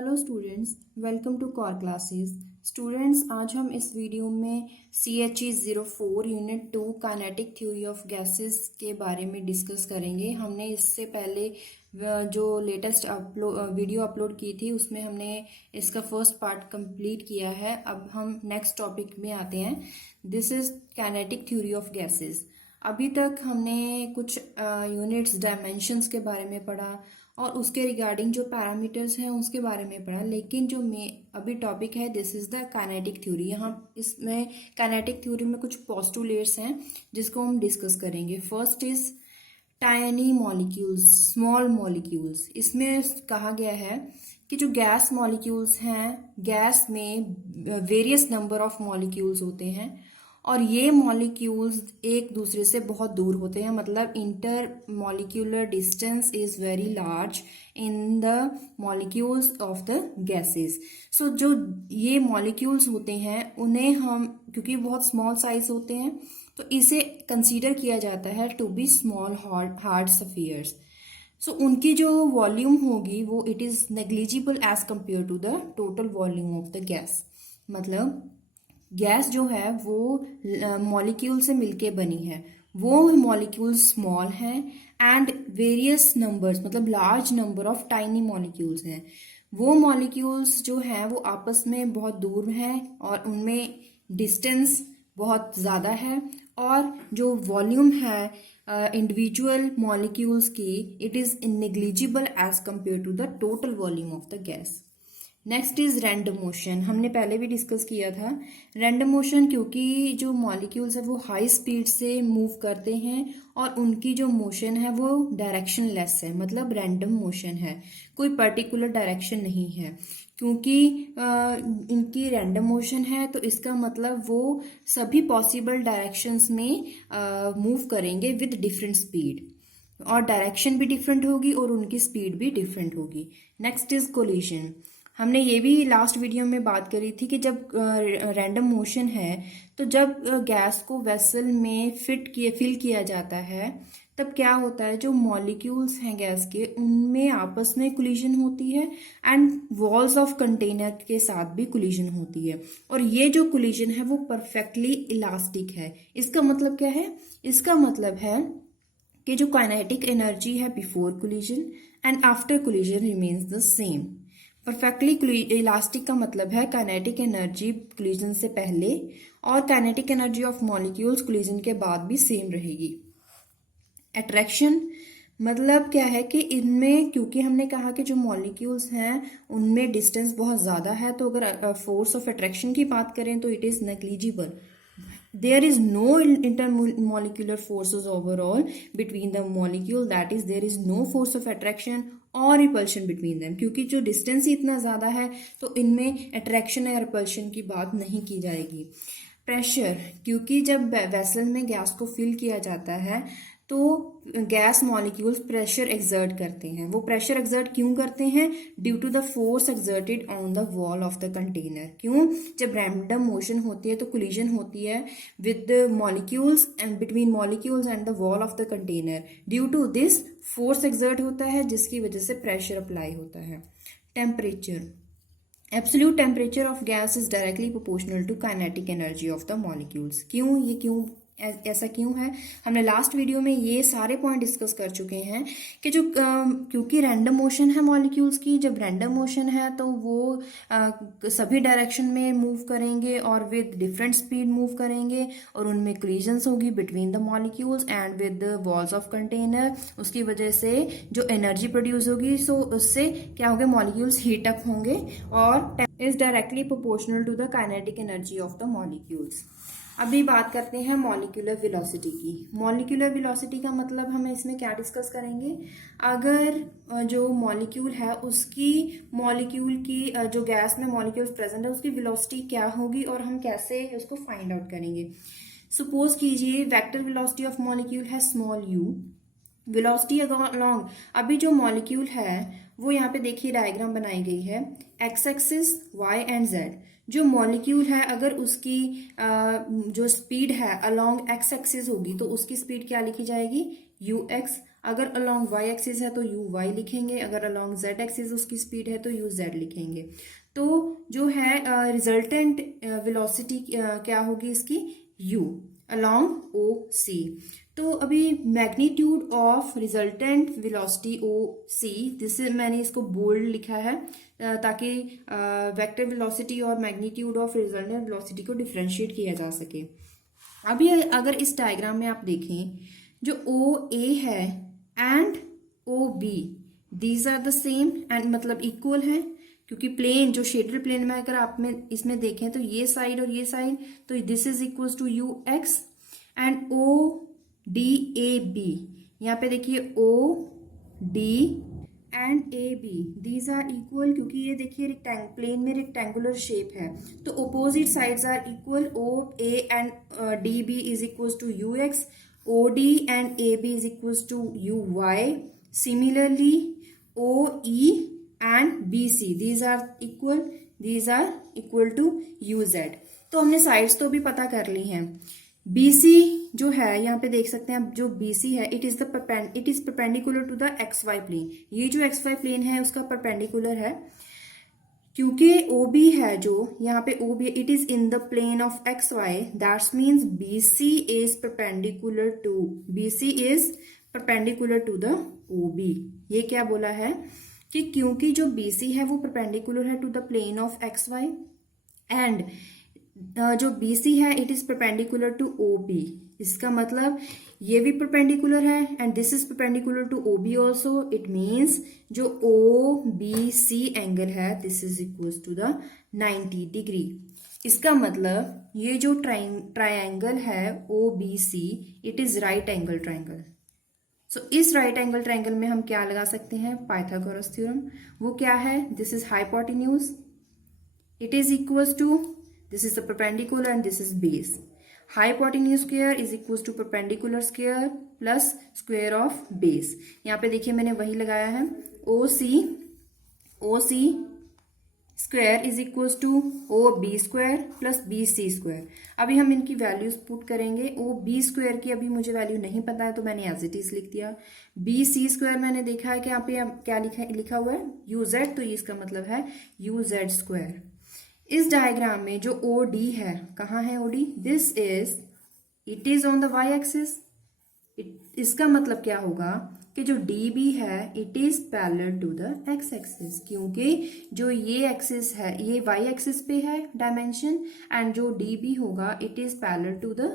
Hello students, welcome to core classes. Students, आज हम इस वीडियो में CHE 04 unit 2 kinetic theory of gases के बारे में डिस्कस करेंगे। हमने इससे पहले जो लेटेस्ट वीडियो अपलोड की थी उसमें हमने इसका फर्स्ट पार्ट कंप्लीट किया है। अब हम नेक्स्ट टॉपिक में आते हैं। This is kinetic theory of gases. अभी तक हमने कुछ यूनिट्स डायमेंशंस के बारे में पढ़ा और उसके रिगार्डिंग जो पैरामीटर्स हैं उसके बारे में पढ़ा, लेकिन जो अभी टॉपिक है this is the kinetic theory. यहाँ इसमें काइनेटिक थ्योरी में कुछ पोस्टुलेट्स हैं जिसको हम डिस्कस करेंगे। First is tiny molecules, small molecules. इसमें कहा गया है कि जो गैस मॉलिक्यूल्स हैं, गैस में वेरियस नंबर ऑफ मॉलिक्यूल्स होते हैं और ये मॉलिक्यूल्स एक दूसरे से बहुत दूर होते हैं, मतलब intermolecular distance is very large in the molecules of the gases. So जो ये मॉलिक्यूल्स होते हैं उन्हें हम, क्योंकि बहुत स्मॉल साइज होते हैं, तो इसे कंसीडर किया जाता है to be small hard spheres. So उनकी जो वॉल्यूम होगी वो it is negligible as compare to the total volume of the gas. मतलब गैस जो है वो मॉलिक्यूल से मिलके बनी है, वो मॉलिक्यूल्स स्मॉल हैं एंड वेरियस नंबर्स, मतलब large number of tiny molecules हैं। वो मॉलिक्यूल्स जो हैं वो आपस में बहुत दूर हैं और उनमें डिस्टेंस बहुत ज़्यादा है, और जो वॉल्यूम है इंडिविजुअल मॉलिक्यूल्स की it is negligible as compare to the total volume of the gas. Next is random motion. हमने पहले भी डिस्कस किया था रैंडम मोशन, क्योंकि जो मॉलिक्यूल्स है वो हाई स्पीड से मूव करते हैं और उनकी जो मोशन है वो डायरेक्शन लेस है, मतलब रैंडम मोशन है, कोई पर्टिकुलर डायरेक्शन नहीं है। क्योंकि इनकी रैंडम मोशन है तो इसका मतलब वो सभी पॉसिबल डायरेक्शंस में मूव करेंगे विद डिफरेंट स्पीड, और डायरेक्शन भी डिफरेंट होगी और उनकी स्पीड भी डिफरेंट होगी। Next is collision. हमने ये भी लास्ट वीडियो में बात करी थी कि जब रैंडम मोशन है तो जब गैस को वेसल में फिल किया जाता है तब क्या होता है, जो मॉलिक्यूल्स हैं गैस के उनमें आपस में कोलिजन होती है एंड वॉल्स ऑफ कंटेनर के साथ भी कोलिजन होती है, और ये जो कोलिजन है वो परफेक्टली इलास्टिक है। इसका मतलब क्या है? इसका मतलब है कि जो काइनेटिक एनर्जी है before collision and after collision remains the same. Perfectly elastic का मतलब है काइनेटिक एनर्जी कोलिजन से पहले और kinetic energy of molecules collision के बाद भी सेम रहेगी। अट्रैक्शन मतलब क्या है कि इनमें, क्योंकि हमने कहा कि जो मॉलिक्यूल्स हैं उनमें डिस्टेंस बहुत ज़्यादा है, तो अगर फोर्स ऑफ अट्रैक्शन की बात करें तो it is negligible. There is no intermolecular forces overall between the molecule, that is there is no force of attraction और रिपल्शन बिटवीन देम, क्योंकि जो डिस्टेंस ही इतना ज़्यादा है तो इनमें अट्रैक्शन या रिपल्शन की बात नहीं की जाएगी। प्रेशर, क्योंकि जब वेसल में गैस को फिल किया जाता है तो गैस मॉलिक्यूल्स प्रेशर एक्सर्ट करते हैं। वो प्रेशर एक्सर्ट क्यों करते हैं? Due to the force exerted on the wall of the container. क्यों? जब रैंडम मोशन होती है तो कोलिजन होती है with molecules and between molecules and the wall of the container. Due to this force exert होता है जिसकी वजह से प्रेशर अप्लाई होता है। Temperature, absolute temperature of gas is directly proportional to kinetic energy of the molecules. क्यों? ये क्यों ऐसा क्यों है? हमने लास्ट वीडियो में ये सारे पॉइंट डिस्कस कर चुके हैं कि जो क्योंकि रैंडम मोशन है मॉलिक्यूल्स की, जब रैंडम मोशन है तो वो सभी डायरेक्शन में मूव करेंगे और विद डिफरेंट स्पीड मूव करेंगे और उनमें कोलिजन्स होगी between the molecules and with the walls of container. उसकी वजह से जो एनर्जी प्रोड्यूस होगी, सो उससे क्या होगा, मॉलिक्यूल्स हीट अप होंगे और is directly proportional to the kinetic energy of the molecules. अभी बात करते हैं मॉलिक्यूलर वेलोसिटी की। मॉलिक्यूलर वेलोसिटी का मतलब हम इसमें क्या डिस्कस करेंगे, अगर जो मॉलिक्यूल है उसकी मॉलिक्यूल की जो गैस में मॉलिक्यूल्स प्रेजेंट है उसकी वेलोसिटी क्या होगी और हम कैसे उसको फाइंड आउट करेंगे। सपोज कीजिए वेक्टर वेलोसिटी ऑफ मॉलिक्यूल है स्मॉल u, वेलोसिटी अलोंग, अभी जो मॉलिक्यूल है वो यहाँ पे देखिए डायग्राम बनाई गई है, X axis, Y and Z. जो मॉलिक्यूल है अगर उसकी जो स्पीड है अलोंग एक्स एक्सिस होगी तो उसकी स्पीड क्या लिखी जाएगी, ux, अगर अलोंग y एक्सिस है तो u y लिखेंगे, अगर अलोंग z एक्सिस उसकी स्पीड है तो u z लिखेंगे। तो जो है रिजल्टेंट वेलोसिटी क्या होगी इसकी, u अलोंग ओ सी। तो अभी मैग्नीट्यूड ऑफ रिजल्टेंट वेलोसिटी ओ सी, जिससे मैंने इसको बोल्ड लिखा है ताकि वेक्टर वेलोसिटी और मैग्नीट्यूड ऑफ रिजल्टेंट वेलोसिटी को डिफरेंशिएट किया जा सके। अभी अगर इस डायग्राम में आप देखें, जो ओ ए है and O B, these are the same and मतलब इक्वल है, क्योंकि प्लेन जो शेडेड प्लेन में अगर आप में इसमें देखें तो ये साइड और ये साइड, तो this is equal to U X and O D A B. यहाँ पे देखिए O D and A B, these are equal, क्योंकि ये देखिए प्लेन में रेक्टेंगुलर शेप है, तो opposite sides are equal. O A and D B is equal to U X, O D and A B is equal to U Y. Similarly O E and B C, these are equal to you Z. तो हमने sides तो भी पता कर ली हैं। BC जो है यहाँ पे देख सकते हैं आप, जो BC है it is perpendicular to the XY प्लेन। ये जो XY प्लेन है उसका परपेंडिकुलर है, क्योंकि OB है जो यहाँ पे OB it is in the plane of XY, that's means BC is perpendicular to the OB। ये क्या बोला है कि क्योंकि जो BC है वो परपेंडिकुलर है to the plane of XY and जो BC है it is perpendicular to OB। इसका मतलब ये भी परपेंडिकुलर है and this is perpendicular to OB also. It means जो OBC एंगल है this is equal to the 90 degree. इसका मतलब ये जो ट्राइंगल है OBC it is right angle triangle. So इस राइट एंगल ट्राइंगल में हम क्या लगा सकते हैं, पाइथागोरस थ्योरम। वो क्या है, this is hypotenuse, it is equal to, this is the perpendicular and this is base. Hypotenuse square is equals to perpendicular square plus square of base. यहाँ पे देखिए मैंने वही लगाया है, OC square is equals to OB square plus BC square। अभी हम इनकी वैल्यूज पुट करेंगे। OB square की अभी मुझे वैल्यू नहीं पता है तो मैंने एज इट इज लिख दिया। BC square मैंने देखा है कि यहाँ पे क्या लिखा हुआ है UZ, तो इसका मतलब है UZ square। इस डायग्राम में जो OD है, कहाँ है OD, it is on the y axis. इसका मतलब क्या होगा कि जो DB है it is parallel to the x axis, क्योंकि जो ये एक्सिस है ये y एक्सिस पे है डायमेंशन एंड जो DB होगा it is parallel to the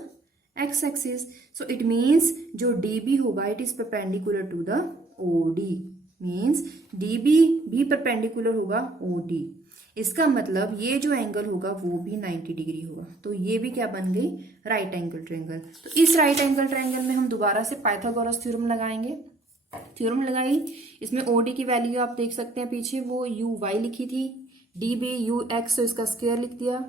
x axis. So it means जो DB होगा it is perpendicular to the OD, means DB भी परपेंडिकुलर होगा OD। इसका मतलब ये जो एंगल होगा वो भी 90 डिग्री होगा। तो ये भी क्या बन गई, राइट एंगल ट्रायंगल। तो इस राइट एंगल ट्रायंगल में हम दोबारा से पाइथागोरस थ्योरम लगाएंगे। थ्योरम लगाई, इसमें OD की वैल्यू आप देख सकते हैं पीछे, वो UY लिखी थी, DB UX, तो इसका स्क्वायर लिख दिया।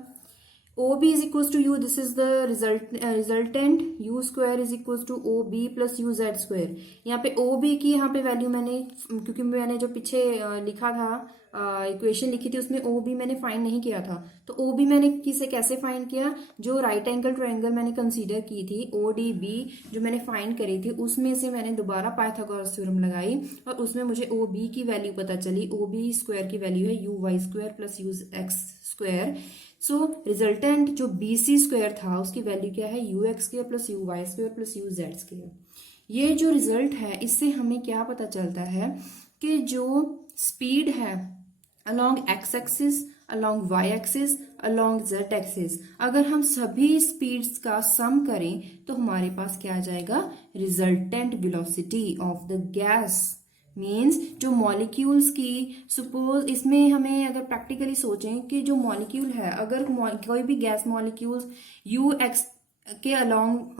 OB is equals to U, this is the resultant, U square is equals to OB plus UZ square। यहाँ पे OB की यहाँ पे वैल्यू मैंने, क्योंकि मैंने जो पीछे लिखा था इक्वेशन लिखी थी उसमें OB मैंने फाइंड नहीं किया था, तो OB मैंने कैसे फाइंड किया, जो राइट एंगल ट्रायंगल मैंने कंसीडर की थी ODB जो मैंने फाइंड करी थी उसमें से मैंने दोबारा पाइथागोरस थ्योरम लगाई और उसमें मुझे OB की वैल्यू पता चली। OB स्क्वायर की वैल्यू है UY square plus UX square. So resultant जो BC स्क्वायर था उसकी वैल्यू क्या है, UX square plus UY square plus UZ square. ये जो रिजल्ट है इससे हमें क्या पता चलता है कि जो स्पीड है along x axis, along y axis, along z axis, अगर हम सभी स्पीड्स का सम करें तो हमारे पास क्या आ जाएगा, resultant velocity of the gas. Means जो मॉलिक्यूल्स की, सपोज इसमें हमें अगर प्रैक्टिकली सोचें कि जो मॉलिक्यूल है, अगर कोई भी गैस मॉलिक्यूल्स UX के अलोंग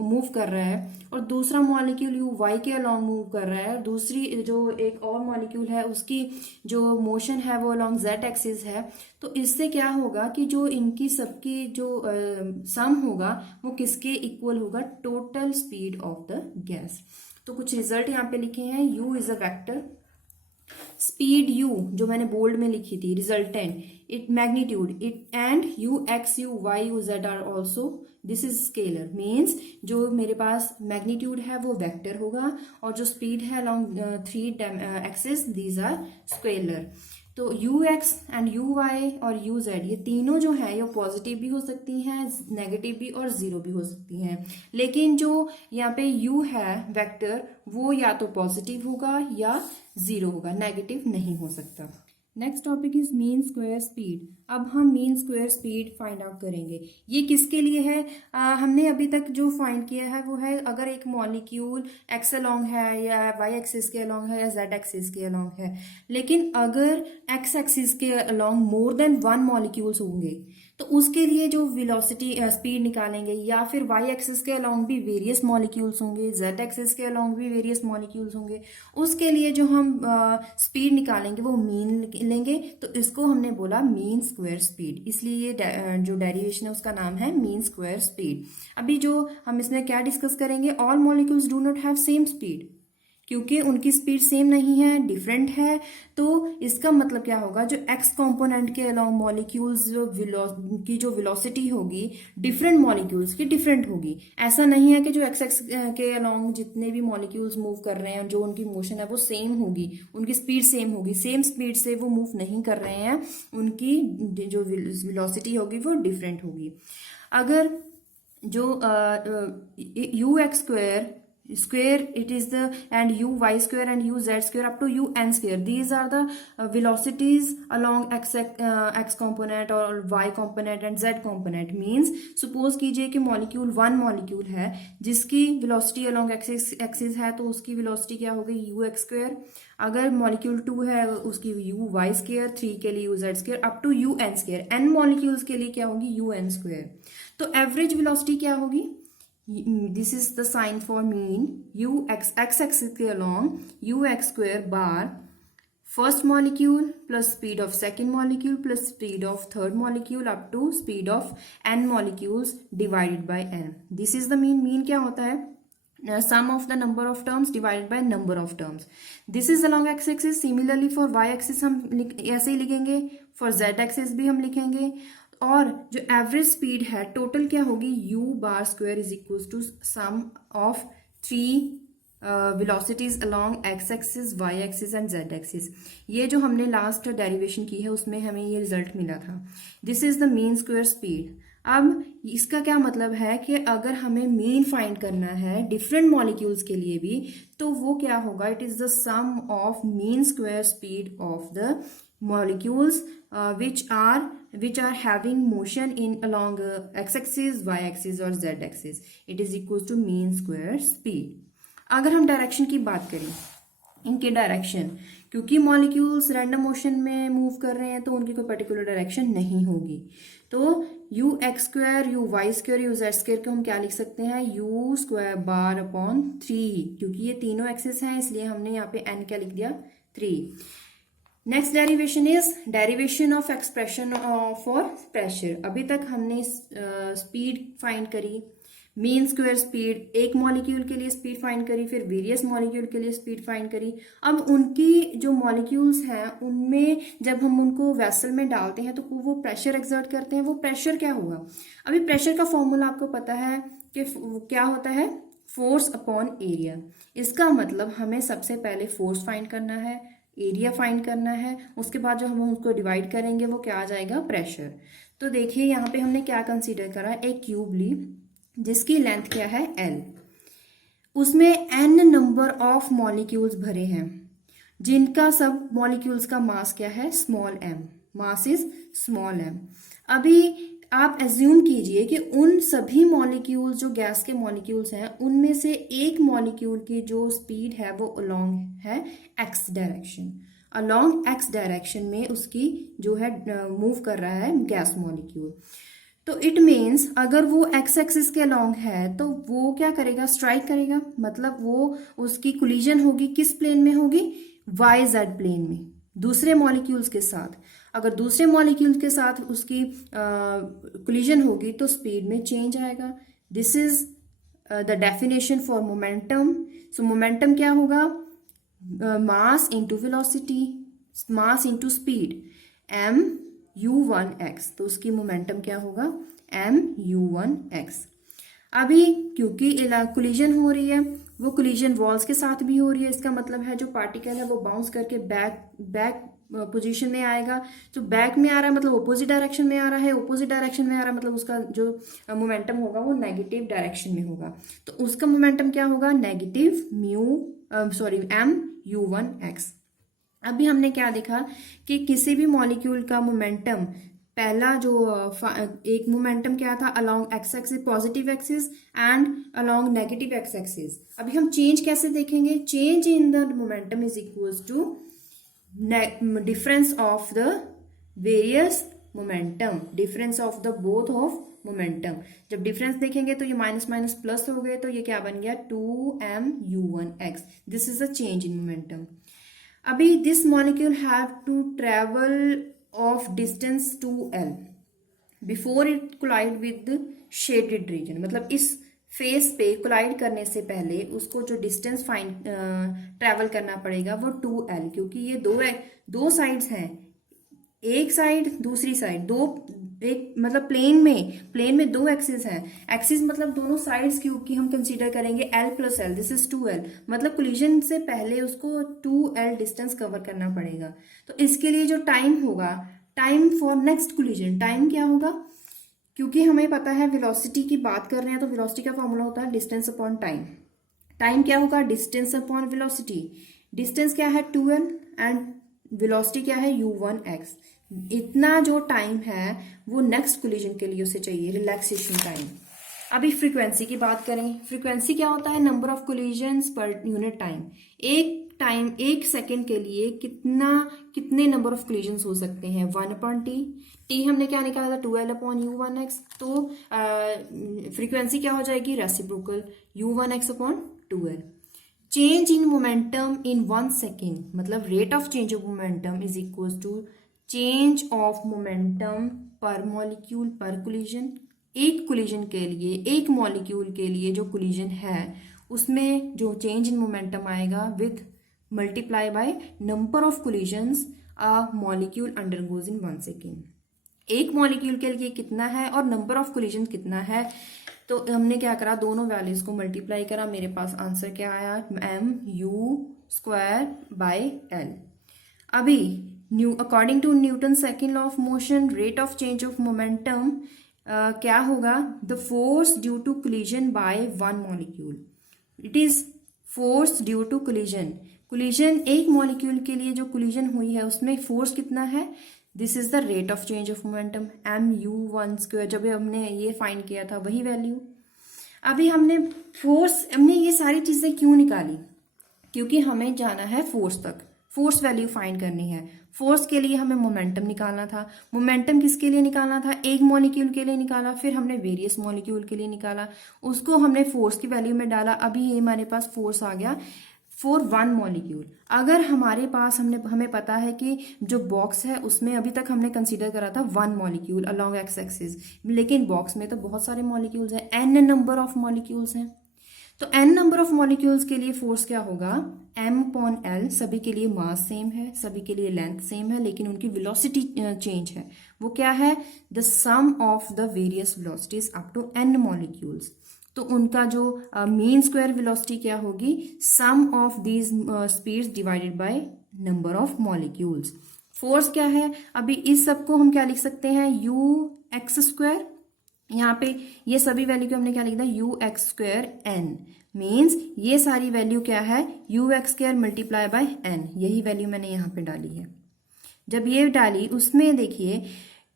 मूव कर रहा है और दूसरा मॉलिक्यूल UY के अलोंग मूव कर रहा है, दूसरी जो एक और मॉलिक्यूल है उसकी जो मोशन है वो अलोंग Z एक्सिस है, तो इससे क्या होगा कि जो इनकी सबकी जो सम होगा वो किसके इक्वल होगा, total speed of the gas. तो कुछ रिजल्ट यहाँ पे लिखे हैं, U is a vector, speed U जो मैंने बोल्ड में लिखी थी, resultant it magnitude it and UX UY UZ are also this is scalar means जो मेरे पास मैग्नीट्यूड है वो वेक्टर होगा और जो स्पीड है along 3 axis these are scalar. तो U X and U Y और यू जेड ये तीनों जो है ये पॉजिटिव भी हो सकती हैं, नेगेटिव भी और जीरो भी हो सकती हैं, लेकिन जो यहाँ पे यू है वेक्टर वो या तो पॉजिटिव होगा या जीरो होगा, नेगेटिव नहीं हो सकता। Next topic is mean square speed. अब हम mean square speed find out करेंगे। ये किसके लिए है? हमने अभी तक जो फाइंड किया है वो है अगर एक मॉलिक्यूल एक्स अलोंग है या वाई एक्सिस के अलोंग है या जेड एक्सिस के अलोंग है, लेकिन अगर एक्स एक्सिस के अलोंग मोर देन 1 मॉलिक्यूल्स होंगे तो उसके लिए जो वेलोसिटी स्पीड निकालेंगे, या फिर वाई एक्सिस के अलोंग भी वेरियस मॉलिक्यूल्स होंगे, जेड एक्सिस के अलोंग भी वेरियस मॉलिक्यूल्स होंगे, उसके लिए जो हम स्पीड निकालेंगे वो मीन लेंगे। तो इसको हमने बोला मीन स्क्वायर स्पीड, इसलिए ये जो डेरिवेशन है उसका नाम है मीन स्क्वायर स्पीड। अभी जो हम इसमें क्या डिस्कस करेंगे, all molecules do not have same speed, क्योंकि उनकी स्पीड सेम नहीं है, डिफरेंट है। तो इसका मतलब क्या होगा, जो एक्स कंपोनेंट के अलोंग मॉलिक्यूल्स की जो वेलोसिटी होगी डिफरेंट मॉलिक्यूल्स की डिफरेंट होगी। ऐसा नहीं है कि जो एक्स एक्स के अलोंग जितने भी मॉलिक्यूल्स मूव कर रहे हैं जो उनकी मोशन है वो सेम होगी, उनकी स्पीड सेम होगी। सेम स्पीड से वो मूव नहीं कर रहे हैं, उनकी जो वेलोसिटी होगी वो डिफरेंट होगी। अगर जो you x square it is the and u y square and u z square up to u n square, these are the velocities along x component or y component and z component। means suppose कीजिए कि molecule 1 molecule है जिसकी velocity along axis है, तो उसकी velocity क्या होगी u x square। अगर मॉलिक्यूल 2 है उसकी u y square, 3 के लिए u z square up to u n square, n molecules के लिए क्या होगी u n square। तो एवरेज वेलोसिटी क्या होगी, this is the sign for mean, u x axis के along u x square bar first molecule plus speed of second molecule plus speed of third molecule up to speed of n molecules divided by n। This is the mean. Mean क्या होता है, sum of the number of terms divided by number of terms। this is along x axis। similarly for y axis हम ऐसे ही लिखेंगे, for z axis भी हम लिखेंगे। और जो एवरेज स्पीड है टोटल क्या होगी, u bar square is equal to sum of 3 velocities along x axis, y axis and z axis. ये जो हमने लास्ट डेरिवेशन की है उसमें हमें ये रिजल्ट मिला था। This is the mean square speed. अब इसका क्या मतलब है कि अगर हमें मीन फाइंड करना है डिफरेंट मॉलिक्यूल्स के लिए भी, तो वो क्या होगा, it is the sum of mean square speed of the molecules which are having motion in along x axis, y axis और z axis, it is equals to mean square speed। अगर हम डायरेक्शन की बात करें, इनके direction, क्योंकि molecules random motion में move कर रहे हैं तो उनकी कोई पर्टिकुलर डायरेक्शन नहीं होगी। तो U X square, U Y square, U Z square को हम क्या लिख सकते हैं, यू स्क्वायर बार अपॉन 3, क्योंकि ये तीनों एक्सिस हैं इसलिए हमने यहाँ पे n क्या लिख दिया, 3। Next derivation is derivation of expression for pressure. अभी तक हमने स्पीड फाइंड करी, मीन स्क्वायर स्पीड, एक मॉलिक्यूल के लिए स्पीड फाइंड करी, फिर वेरियस मॉलिक्यूल के लिए स्पीड फाइंड करी। अब उनकी जो मॉलिक्यूल्स हैं उनमें जब हम उनको वेसल में डालते हैं तो वो प्रेशर एक्सर्ट करते हैं। वो प्रेशर क्या होगा, अभी प्रेशर का फॉर्मूला आपको पता है कि क्या होता है, फोर्स अपॉन एरिया। इसका मतलब हमें सबसे पहले फोर्स फाइंड करना है, एरिया फाइंड करना है, उसके बाद जो हम उसको डिवाइड करेंगे वो क्या आ जाएगा, प्रेशर। तो देखिए यहाँ पे हमने क्या कंसीडर करा, एक क्यूब ली जिसकी लेंथ क्या है l, उसमें n नंबर ऑफ मॉलिक्यूल्स भरे हैं जिनका सब मॉलिक्यूल्स का मास क्या है, small m, mass is small m। अभी आप एज्यूम कीजिए कि उन सभी मॉलिक्यूल्स जो गैस के मॉलिक्यूल्स हैं उनमें से एक मॉलिक्यूल की जो स्पीड है वो अलोंग है x direction, along x direction में उसकी जो है मूव कर रहा है गैस मॉलिक्यूल। तो इट मीन्स अगर वो x एक्सिस के अलोंग है तो वो क्या करेगा, स्ट्राइक करेगा, मतलब वो उसकी कोलिजन होगी किस प्लेन में होगी, YZ प्लेन में दूसरे मॉलिक्यूल्स के साथ। अगर दूसरे मॉलिक्यूल्स के साथ उसकी कोलिजन होगी तो स्पीड में चेंज आएगा। This is the definition for momentum. So momentum क्या होगा, mass into velocity, mass into speed, m u1x, तो उसकी मोमेंटम क्या होगा, m u1x। अभी क्योंकि कोलिजन हो रही है, वो कोलिजन वॉल्स के साथ भी हो रही है, इसका मतलब है जो पार्टिकल है वो बाउंस करके बैक पोजीशन में आएगा। तो बैक में आ रहा है मतलब अपोजिट डायरेक्शन में आ रहा है, अपोजिट डायरेक्शन में आ रहा है मतलब उसका जो मोमेंटम होगा वो नेगेटिव डायरेक्शन में होगा। तो उसका मोमेंटम क्या होगा, नेगेटिव m(u1x)। अभी हमने क्या देखा कि किसी भी मॉलिक्यूल का मोमेंटम, पहला जो एक मोमेंटम क्या था along X axis, positive axis and along negative X axis. अभी हम चेंज कैसे देखेंगे, change in the momentum is equals to difference of the various momentum, difference of the both of momentum. जब डिफरेंस देखेंगे तो ये माइनस माइनस प्लस हो गए, तो ये क्या बन गया 2mu1x। This is the change in momentum. अभी this molecule have to travel of distance 2l before it collide with shaded region, मतलब इस फेस पे कोलाइड करने से पहले उसको जो डिस्टेंस ट्रेवल करना पड़ेगा वो 2l, क्योंकि ये दो साइड्स हैं, एक साइड दूसरी साइड, एक मतलब प्लेन में दो एक्सिस हैं, एक्सिस मतलब दोनों साइड्स की हम कंसीडर करेंगे l+l, दिस इज 2l, मतलब कोलिजन से पहले उसको 2l डिस्टेंस कवर करना पड़ेगा। तो इसके लिए जो टाइम होगा, time for next collision, time क्या होगा, क्योंकि हमें पता है वेलोसिटी की बात कर रहे हैं तो वेलोसिटी का फॉर्मूला होता है डिस्टेंस अपॉन टाइम। टाइम क्या होगा, डिस्टेंस अपॉन वेलोसिटी। डिस्टेंस क्या है 2l एंड वेलोसिटी क्या है u1x। इतना जो टाइम है वो नेक्स्ट कोलिजन के लिए उसे चाहिए, रिलैक्सेशन टाइम। अभी फ्रीक्वेंसी की बात करें, फ्रीक्वेंसी क्या होता है, नंबर ऑफ कोलिजन्स पर यूनिट टाइम। एक सेकेंड के लिए कितने नंबर ऑफ कोलिजन्स हो सकते हैं, 1/t। टी हमने क्या निकाला था 2l/u1x, तो फ्रीक्वेंसी क्या हो जाएगी, reciprocal u1x/2l। Change in momentum in 1 second, मतलब rate of change of momentum is equal to change of momentum per molecule per collision. एक कोलिजन के लिए, एक मॉलिक्यूल के लिए जो कोलिजन है उसमें जो चेंज इन मोमेंटम आएगा with multiply by number of collisions a molecule undergoes in 1 second. एक मॉलिक्यूल के लिए कितना है और नंबर ऑफ कोलिजन कितना है, तो हमने क्या करा, दोनों वैल्यूज को मल्टीप्लाई करा, मेरे पास आंसर क्या आया, mu²/l। अभी according to Newton second law of motion, rate of change of momentum क्या होगा, the force due to collision by one molecule, it is force due to collision. Collision एक molecule के लिए जो कोलिजन हुई है उसमें फोर्स कितना है, this is the rate of change of momentum mu1²। जब हमने ये फाइंड किया था वही वैल्यू। अभी हमने ये सारी चीजें क्यों निकाली, क्योंकि हमें जाना है फोर्स तक, फोर्स वैल्यू फाइंड करनी है। फोर्स के लिए हमें मोमेंटम निकालना था, मोमेंटम किसके लिए निकालना था, एक मॉलिक्यूल के लिए निकाला, फिर हमने वेरियस मॉलिक्यूल के लिए निकाला, उसको हमने फोर्स की वैल्यू में डाला। अभी ये हमारे पास फोर्स आ गया फॉर वन मॉलिक्यूल। अगर हमारे पास हमें पता है कि जो बॉक्स है उसमें अभी तक हमने कंसीडर करा था one molecule along X axis, लेकिन बॉक्स में तो बहुत सारे मॉलिक्यूल्स हैं, n नंबर ऑफ मॉलिक्यूल्स हैं। तो n नंबर ऑफ मॉलिक्यूल्स के लिए फोर्स क्या होगा, m/l। सभी के लिए मास सेम है, सभी के लिए लेंथ सेम है, लेकिन उनकी वेलोसिटी चेंज है। वो क्या है, the sum of the various velocities up to n molecules. तो उनका जो मीन स्क्वायर वेलोसिटी क्या होगी, sum of these speeds divided by number of molecules. Force क्या है, अभी इस सबको हम क्या लिख सकते हैं, u(x²), यहाँ पे ये सभी वैल्यू को हमने क्या लिख दिया, u(x²n), मीन्स ये सारी वैल्यू क्या है, u(x² मल्टीप्लाई बाय n। यही वैल्यू मैंने यहाँ पे डाली है। जब ये डाली उसमें देखिए,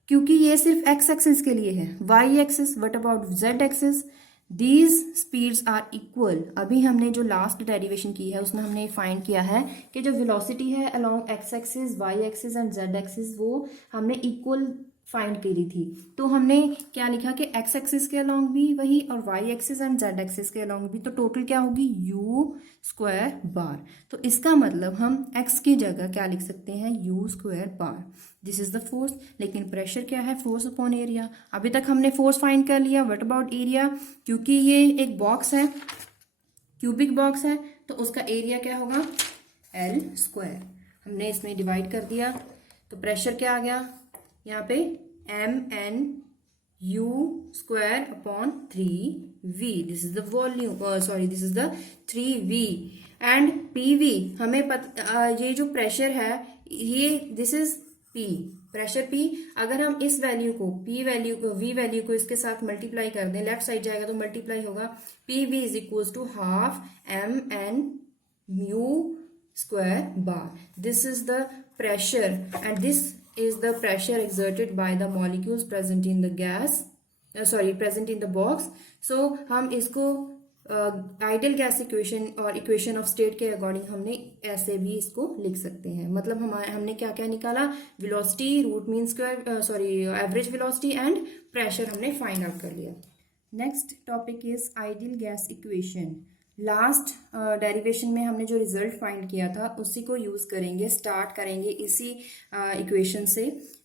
क्योंकि ये सिर्फ x एक्सिस के लिए है, y axis, what about z axis, these speeds are equal. अभी हमने जो लास्ट डेरिवेशन की है उसमें हमने फाइंड किया है कि जो वेलोसिटी है along x axis, y axis and z axis वो हमने इक्वल फाइंड करी थी। तो हमने क्या लिखा कि x एक्सिस के अलोंग भी वही और y axis and z axis के अलोंग भी, तो टोटल क्या होगी u²। तो इसका मतलब हम x की जगह क्या लिख सकते हैं, u²। This is the force. लेकिन प्रेशर क्या है, फोर्स अपॉन एरिया। अभी तक हमने फोर्स फाइंड कर लिया, व्हाट अबाउट एरिया, क्योंकि ये एक बॉक्स है, क्यूबिक बॉक्स है, तो उसका एरिया क्या होगा, l²। हमने इसमें डिवाइड कर दिया, तो प्रेशर क्या आ गया यहाँ पे, mn u²/3v, this is the volume, this is the 3v। And pv हमें ये जो प्रेशर है ये this is p, pressure p। अगर हम इस वैल्यू को p वैल्यू को v वैल्यू को इसके साथ मल्टीप्लाई कर दें, लेफ्ट साइड जाएगा तो मल्टीप्लाई होगा, pv is equal to half mn μ² bar। This is the pressure and this is the pressure exerted by the molecules present in the present in the box। so हम इसको ideal gas equation और equation of state के according हमने ऐसे भी इसको लिख सकते हैं। मतलब हमने क्या क्या निकाला, velocity, root mean square, average velocity and pressure हमने फाइंड आउट कर लिया। Next topic is ideal gas equation. Last derivation में हमने जो रिजल्ट फाइंड किया था उसी को यूज करेंगे, स्टार्ट करेंगे इसी इक्वेशन से।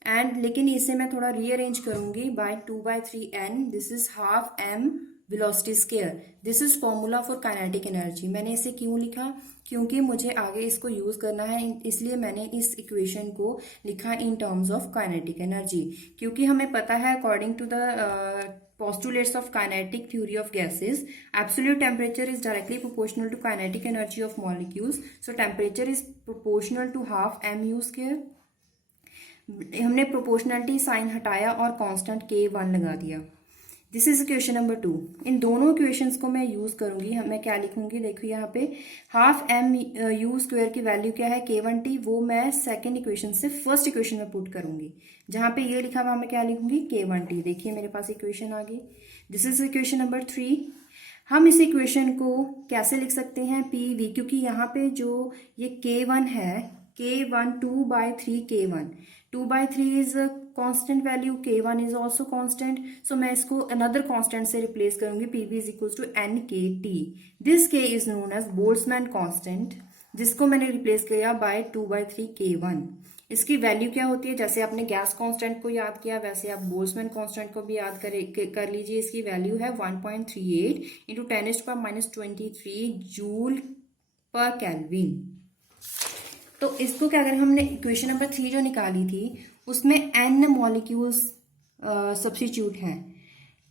एंड लेकिन इसे मैं थोड़ा रीअरेंज करूंगी by 2/3n। This is half m velocity square. This is formula for kinetic energy. मैंने इसे क्यों लिखा, क्योंकि मुझे आगे इसको यूज करना है, इसलिए मैंने इस इक्वेशन को लिखा in terms of kinetic energy. क्योंकि हमें पता है according to the postulates of kinetic theory of gases, absolute temperature is directly proportional to kinetic energy of molecules, so temperature is proportional to half mu²। हमने proportionality sign हटाया और constant k1 लगा दिया। This is equation number 2। इन दोनों equations को मैं use करूंगी। मैं क्या लिखूंगी, देखो यहाँ पे हाफ mu² की वैल्यू क्या है, k1t, वो मैं सेकंड इक्वेशन से फर्स्ट इक्वेशन में पुट करूंगी। जहां पे ये लिखा हुआ मैं क्या लिखूंगी, k1t। देखिए मेरे पास इक्वेशन आ गई। This is equation number 3। हम इस इक्वेशन को कैसे लिख सकते हैं, pv, क्योंकि यहाँ पे जो ये k1 है, k1 2/3 k1, 2/3 is constant value, k1 is also constant. So मैं इसको अनदर कांस्टेंट से रिप्लेस करूंगी, pv is equal to nkt। This k is known as Boltzmann constant, जिसको मैंने रिप्लेस किया बाय 2/3 k1। इसकी वैल्यू क्या होती है, जैसे आपने गैस कांस्टेंट को याद किया वैसे आप बोल्ट्जमैन कांस्टेंट को भी याद कर लीजिए। इसकी वैल्यू है 1.38 इंटू 10⁻23 जूल पर केल्विन। तो इसको क्या करें, हमने इक्वेशन नंबर 3 जो निकाली थी उसमें n मॉलिक्यूल्स सब्स्टिट्यूट हैं,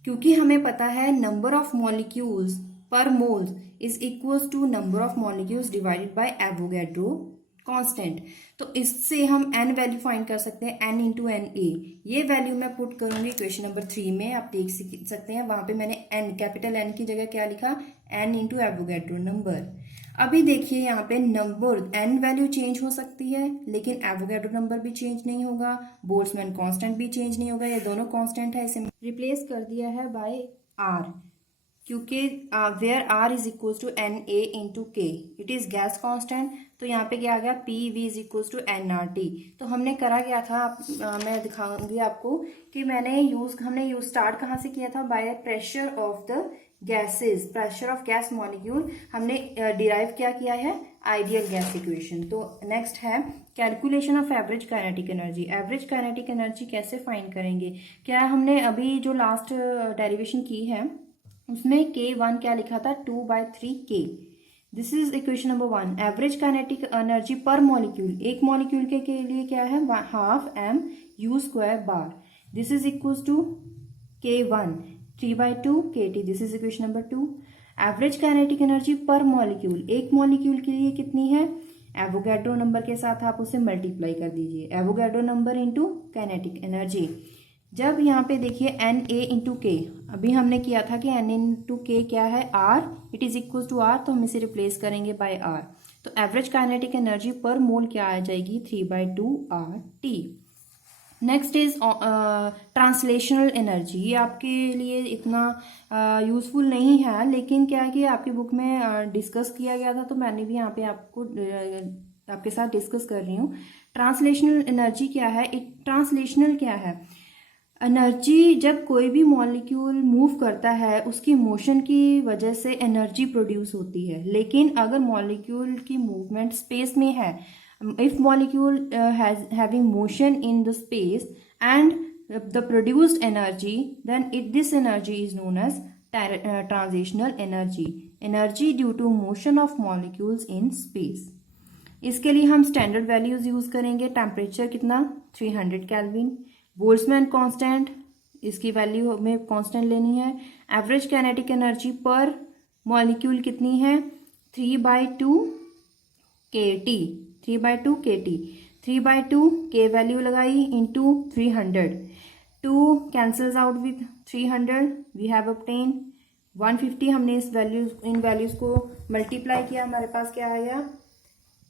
क्योंकि हमें पता है number of molecules per mole is equal to number of molecules divided by Avogadro constant. तो इससे हम n वैल्यू फाइंड कर सकते हैं, n इंटू एन ए। ये वैल्यू मैं पुट करूंगी इक्वेशन नंबर 3 में। आप देख सकते हैं वहां पे मैंने n, कैपिटल N की जगह क्या लिखा, n इंटू एवोगैड्रो नंबर। अभी देखिए यहाँ पे नंबर n वैल्यू चेंज हो सकती है, लेकिन एवोगैड्रो नंबर भी चेंज नहीं होगा, बोल्ट्जमैन कांस्टेंट भी चेंज नहीं होगा। ये दोनों कांस्टेंट है, इसे रिप्लेस कर दिया है बाय r, क्योंकि where r is equal to na into k, it is gas constant. तो यहाँ पे क्या आ गया, pv is equal to nRT। तो हमने करा क्या था, मैं दिखाऊंगी आपको कि हमने यूज स्टार्ट कहाँ से किया था, by pressure of the gases, pressure of gas molecule हमने डिराइव क्या किया है, आइडियल गैस इक्वेशन। तो नेक्स्ट है calculation of average kinetic energy. Average kinetic energy कैसे फाइंड करेंगे, क्या हमने अभी जो लास्ट डेरिवेशन की है उसमें k1 क्या लिखा था, 2/3 k। This is equation number 1। Average kinetic energy per molecule, एक मॉलिक्यूल के लिए क्या है, हाफ mu² bar. This is equal to k1 3/2 kT। This is equation number 2। Average kinetic energy per molecule, एक मॉलिक्यूल के लिए कितनी है, एवोगैड्रो नंबर के साथ आप उसे मल्टीप्लाई कर दीजिए, Avogadro number into kinetic energy. जब यहाँ पे देखिए Na इंटू के, अभी हमने किया था कि n इंटू के क्या है, R, it is equal to R, तो हम इसे रिप्लेस करेंगे बाय R। तो average kinetic energy per mole क्या आ जाएगी, 3/2 RT। Next is translational energy. ये आपके लिए इतना यूजफुल नहीं है, लेकिन क्या है कि आपकी बुक में डिस्कस किया गया था, तो मैंने भी यहाँ पे आपके साथ डिस्कस कर रही हूँ। ट्रांसलेशनल एनर्जी क्या है, ट्रांसलेशनल क्या है, एनर्जी जब कोई भी मॉलिक्यूल मूव करता है उसकी मोशन की वजह से एनर्जी प्रोड्यूस होती है। लेकिन अगर मॉलिक्यूल की मूवमेंट स्पेस में है, if molecule having motion in the space and the produced energy, then this energy is known as translational energy due to motion of molecules in space। इसके लिए हम स्टैंडर्ड वैल्यूज यूज करेंगे। Temperature कितना, 300 kelvin. Boltzmann constant इसकी value हमें constant लेनी है। Average kinetic energy per molecule कितनी है? 3/2 kT, 3/2 kT, 3/2 के वैल्यू लगाई into 300, 2 cancels out with 300, we have obtain 150। हमने इन वैल्यूज को मल्टीप्लाई किया, हमारे पास क्या आया?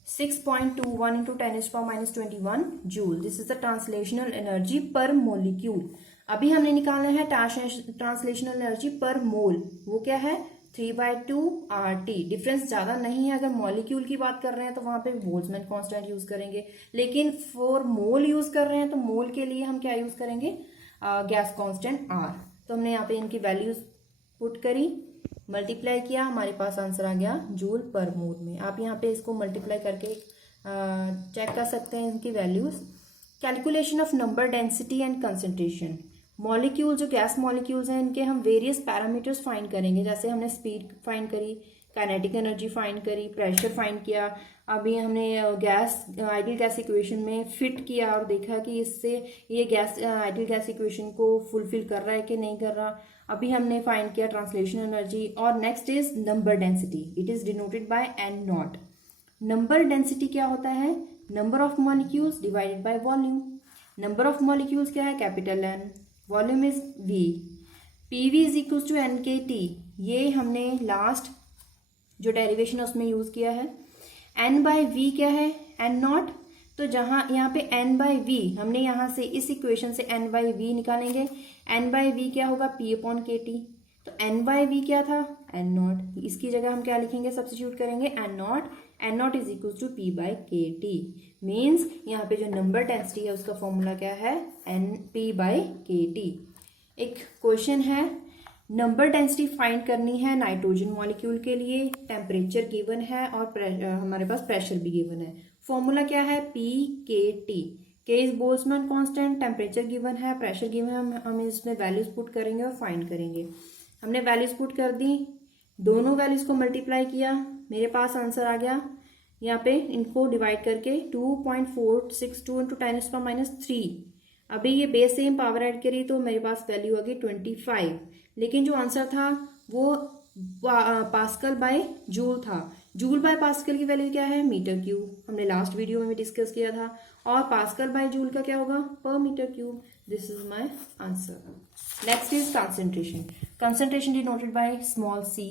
6.21 × 10⁻⁻21 joule. This is the translational energy पर मोलिक्यूल। अभी हमने निकालना है ट्रांसलेशनल एनर्जी पर मोल, वो क्या है? 3/2 RT। डिफरेंस ज्यादा नहीं है। अगर मॉलिक्यूल की बात कर रहे हैं तो वहां पे बोल्ट्जमैन कांस्टेंट यूज करेंगे, लेकिन फॉर मोल यूज कर रहे हैं तो मोल के लिए हम क्या यूज करेंगे? Gas constant R। तो हमने यहाँ पे इनकी वैल्यूज पुट करी, मल्टीप्लाई किया, हमारे पास आंसर आ गया जूल पर मोल में। आप यहाँ पे इसको मल्टीप्लाई करके चेक कर सकते हैं इनकी values. Calculation of number, density and concentration. Molecule, जो गैस मॉलिक्यूल्स हैं, इनके हम वेरियस पैरामीटर्स फाइंड करेंगे। जैसे हमने स्पीड फाइंड करी, काइनेटिक एनर्जी फाइंड करी, प्रेशर फाइंड किया। अभी हमने गैस आइडियल गैस इक्वेशन में फिट किया और देखा कि इससे ये गैस आइडियल गैस इक्वेशन को फुलफिल कर रहा है कि नहीं कर रहा। अभी हमने फाइंड किया ट्रांसलेशन एनर्जी। और next is number density, it is denoted by N0। Number density क्या होता है? Number of molecules divided by volume. Number of molecules क्या है? Capital N, volume is V। PV is equal to NKT। ये हमने last जो derivation है उसमें यूज किया है। N/V क्या है? N0। तो जहां यहाँ पे N/V, हमने यहाँ से इस इक्वेशन से N/V निकालेंगे। N/V क्या होगा? P/KT। तो N/V क्या था? N0। इसकी जगह हम क्या लिखेंगे? सब्स्टिट्यूट करेंगे N0। N0 is equal to P/KT। Means यहाँ पे जो नंबर डेंसिटी है उसका फॉर्मूला क्या है? P/KT। एक क्वेश्चन है, नंबर डेंसिटी फाइंड करनी है नाइट्रोजन मॉलिक्यूल के लिए। टेम्परेचर गिवन है और हमारे पास प्रेशर भी गिवन है। फॉर्मूला क्या है? PKT। K is Boltzmann constant, temperature given है, प्रेशर गिवन है। हम इसमें वैल्यूज पुट करेंगे और फाइंड करेंगे। हमने वैल्यूज पुट कर दी, दोनों वैल्यूज को मल्टीप्लाई किया, मेरे पास आंसर आ गया। यहाँ पे इनको डिवाइड करके 2.462 × 10⁻⁻3। अभी ये बेस सेम पावर ऐड करी तो मेरे पास वैल्यू आ गई 25। लेकिन जो आंसर था वो पास्कल बाय जूल था। जूल बाय पास्कल की वैल्यू क्या है? Metre cube. हमने लास्ट वीडियो में भी डिस्कस किया था। और पास्कल बाय जूल का क्या होगा? Per metre cube. This is my answer. Next is concentration. Concentration denoted by small c।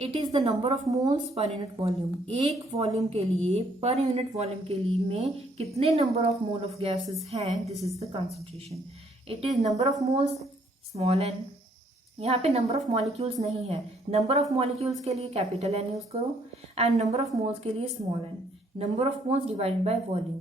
It is the number of moles per unit volume. एक वॉल्यूम के लिए, पर यूनिट वॉल्यूम के लिए में कितने number of mole of gases हैं, this is the concentration. It is number of moles small n। यहाँ पे नंबर ऑफ मॉलिक्यूल्स नहीं है। नंबर ऑफ मॉलिक्यूल्स के लिए कैपिटल N यूज करो एंड नंबर ऑफ मोल्स के लिए small n। Number of moles divided by volume.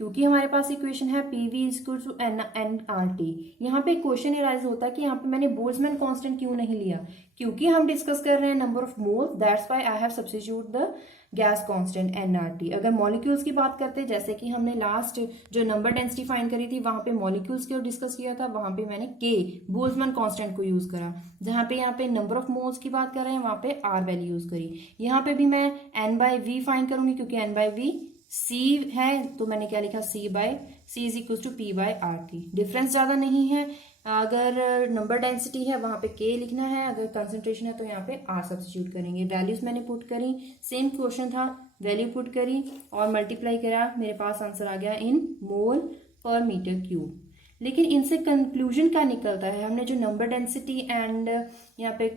क्योंकि हमारे पास इक्वेशन है PV is equal to NRT। यहाँ पे क्वेश्चन एराइज होता है कि यहाँ पे मैंने बोल्ट्जमैन कांस्टेंट क्यों नहीं लिया? क्योंकि हम डिस्कस कर रहे हैं number of moles, that's why I have substitute the gas constant NRT। अगर मॉलिक्यूल्स की बात करते, जैसे कि हमने लास्ट जो नंबर डेंसिटी फाइंड करी थी वहां पे मॉलिक्यूल्स को डिस्कस किया था, वहां पे मैंने K बोल्ट्जमैन कांस्टेंट को यूज करा। जहां पे यहाँ पे नंबर ऑफ मोल्स की बात कर रहे हैं वहां पे R वैल्यू यूज करी। यहाँ पे भी मैं N/V फाइंड करूंगी, क्योंकि N/V C है तो मैंने क्या लिखा? C is equal to P/RT। Difference ज्यादा नहीं है। अगर नंबर डेंसिटी है वहां पे K लिखना है, अगर कंसंट्रेशन है तो यहाँ पे R सब्स्टिट्यूट करेंगे। वैल्यूज मैंने पुट करी, सेम क्वेश्चन था, वैल्यू पुट करी और मल्टीप्लाई करा, मेरे पास आंसर आ गया इन मोल पर मीटर क्यूब। लेकिन इनसे कंक्लूजन क्या निकलता है? हमने जो नंबर डेंसिटी एंड यहाँ पे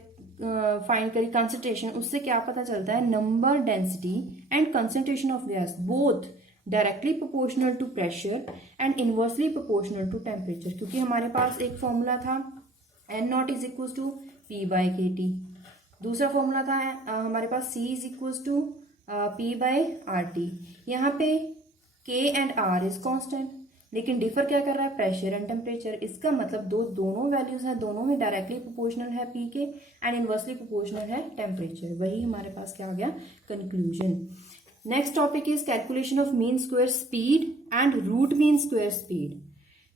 फाइंड करी कंसंट्रेशन, उससे क्या पता चलता है? Number density and concentration of gas both directly proportional to pressure and inversely proportional to temperature. क्योंकि हमारे पास एक फॉर्मूला था N0 is equal to P/KT। दूसरा फॉर्मूला था हमारे पास C is equal to P/RT। यहाँ पे K and R is constant, लेकिन डिफर क्या कर रहा है? Pressure and temperature. इसका मतलब दोनों वैल्यूज है, दोनों में डायरेक्टली प्रोपोर्शनल है P के एंड इनवर्सली प्रोपोर्शनल है टेम्परेचर। वही हमारे पास क्या आ गया? Conclusion. Next topic is calculation of mean square speed and root mean square speed.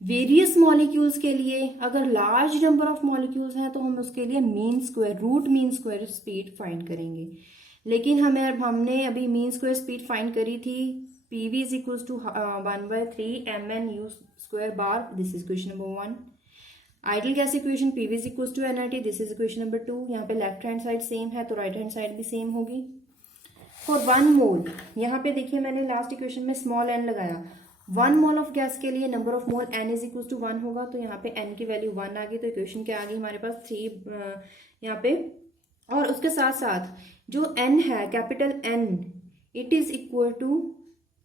Various molecules के लिए अगर लार्ज नंबर ऑफ मॉलिक्यूल्स हैं तो हम उसके लिए mean square, root mean square speed find करेंगे। लेकिन हमने अभी मीन स्क्वायर स्पीड फाइंड करी थी PV is equals to 1/3 mn u square bar. This is question number 1. Ideal gas equation PV is equal to NRT, this is equation number 2। यहाँ पे left hand side same है तो right hand side भी same होगी। For 1 mole, यहाँ पे देखिए मैंने लास्ट इक्वेशन में स्मॉल एन लगाया। 1 मोल ऑफ गैस के लिए number of mole n is equal to 1 होगा, तो यहाँ पे एन की वैल्यू 1 आ गई, तो इक्वेशन क्या आ गई हमारे पास 3 यहाँ पे। और उसके साथ साथ जो एन है capital n, it is equal to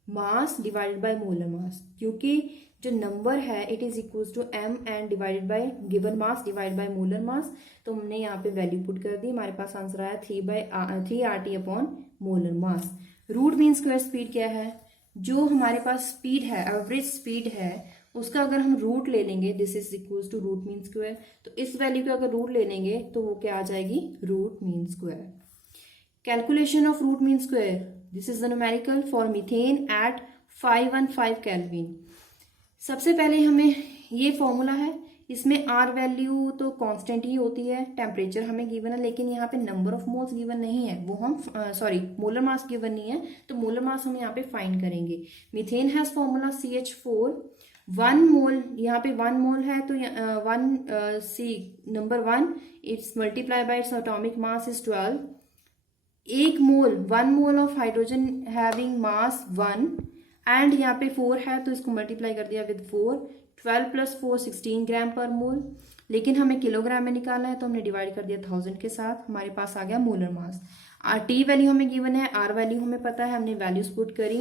mass divided by molar mass, क्योंकि जो नंबर है it is equal to m and divided by given mass divide by molar mass. तो हमने यहाँ पे वैल्यू पुट कर दी, हमारे पास आंसर आया 3 RT upon molar mass. Root mean square speed क्या है, जो हमारे पास स्पीड है, एवरेज स्पीड है, उसका अगर हम रूट ले लेंगे, this is equal to root mean square, तो इस वैल्यू का अगर रूट ले लेंगे तो वो क्या आ जाएगी, root mean square. Calculation of root mean square, this is the numerical for methane at 515 kelvin. सबसे पहले हमें ये फॉर्मूला है, इसमें आर वैल्यू तो कांस्टेंट ही होती है, टेम्परेचर हमें गिवन है, लेकिन यहाँ पे नंबर ऑफ मोल्स गिवन नहीं है, वो हम मोलर मास गिवन नहीं है, तो मोलर मास हम यहाँ पे फाइंड करेंगे। Methane has formula CH4, 1 mole, यहाँ पे 1 मोल है तो 1 it's multiply by its atomic mass is 12। 1 mole of hydrogen having mass 1 and यहाँ पे 4 है तो इसको मल्टीप्लाई कर दिया विद 4, 12 + 4 16 ग्राम पर मोल, लेकिन हमें किलोग्राम में निकालना है तो हमने डिवाइड कर दिया 1000 के साथ, हमारे पास आ गया मोलर मास। टी वैल्यू हमें गिवन है, आर वैल्यू हमें पता है, हमने वैल्यूज पुट करी,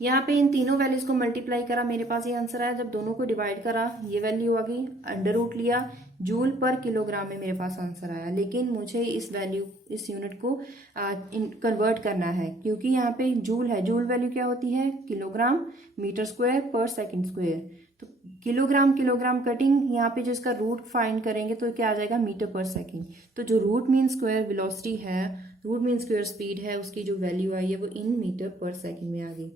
यहाँ पे इन तीनों वैल्यूज को मल्टीप्लाई करा, मेरे पास ये आंसर आया। जब दोनों को डिवाइड करा ये वैल्यू आ गई, अंडर रूट लिया, जूल पर किलोग्राम में मेरे पास आंसर आया, लेकिन मुझे इस यूनिट को कन्वर्ट करना है, क्योंकि यहाँ पे जूल है, जूल वैल्यू क्या होती है, किलोग्राम मीटर स्क्वायर पर सेकंड स्क्वायर, तो किलोग्राम कटिंग, यहाँ पे जो इसका रूट फाइंड करेंगे तो क्या आ जाएगा, मीटर पर सेकंड। तो जो रूट मीन स्क्वायर वेलोसिटी है, रूट मीन स्क्वायर स्पीड है, उसकी जो वैल्यू आई है वो इन मीटर पर सेकंड में आ गई।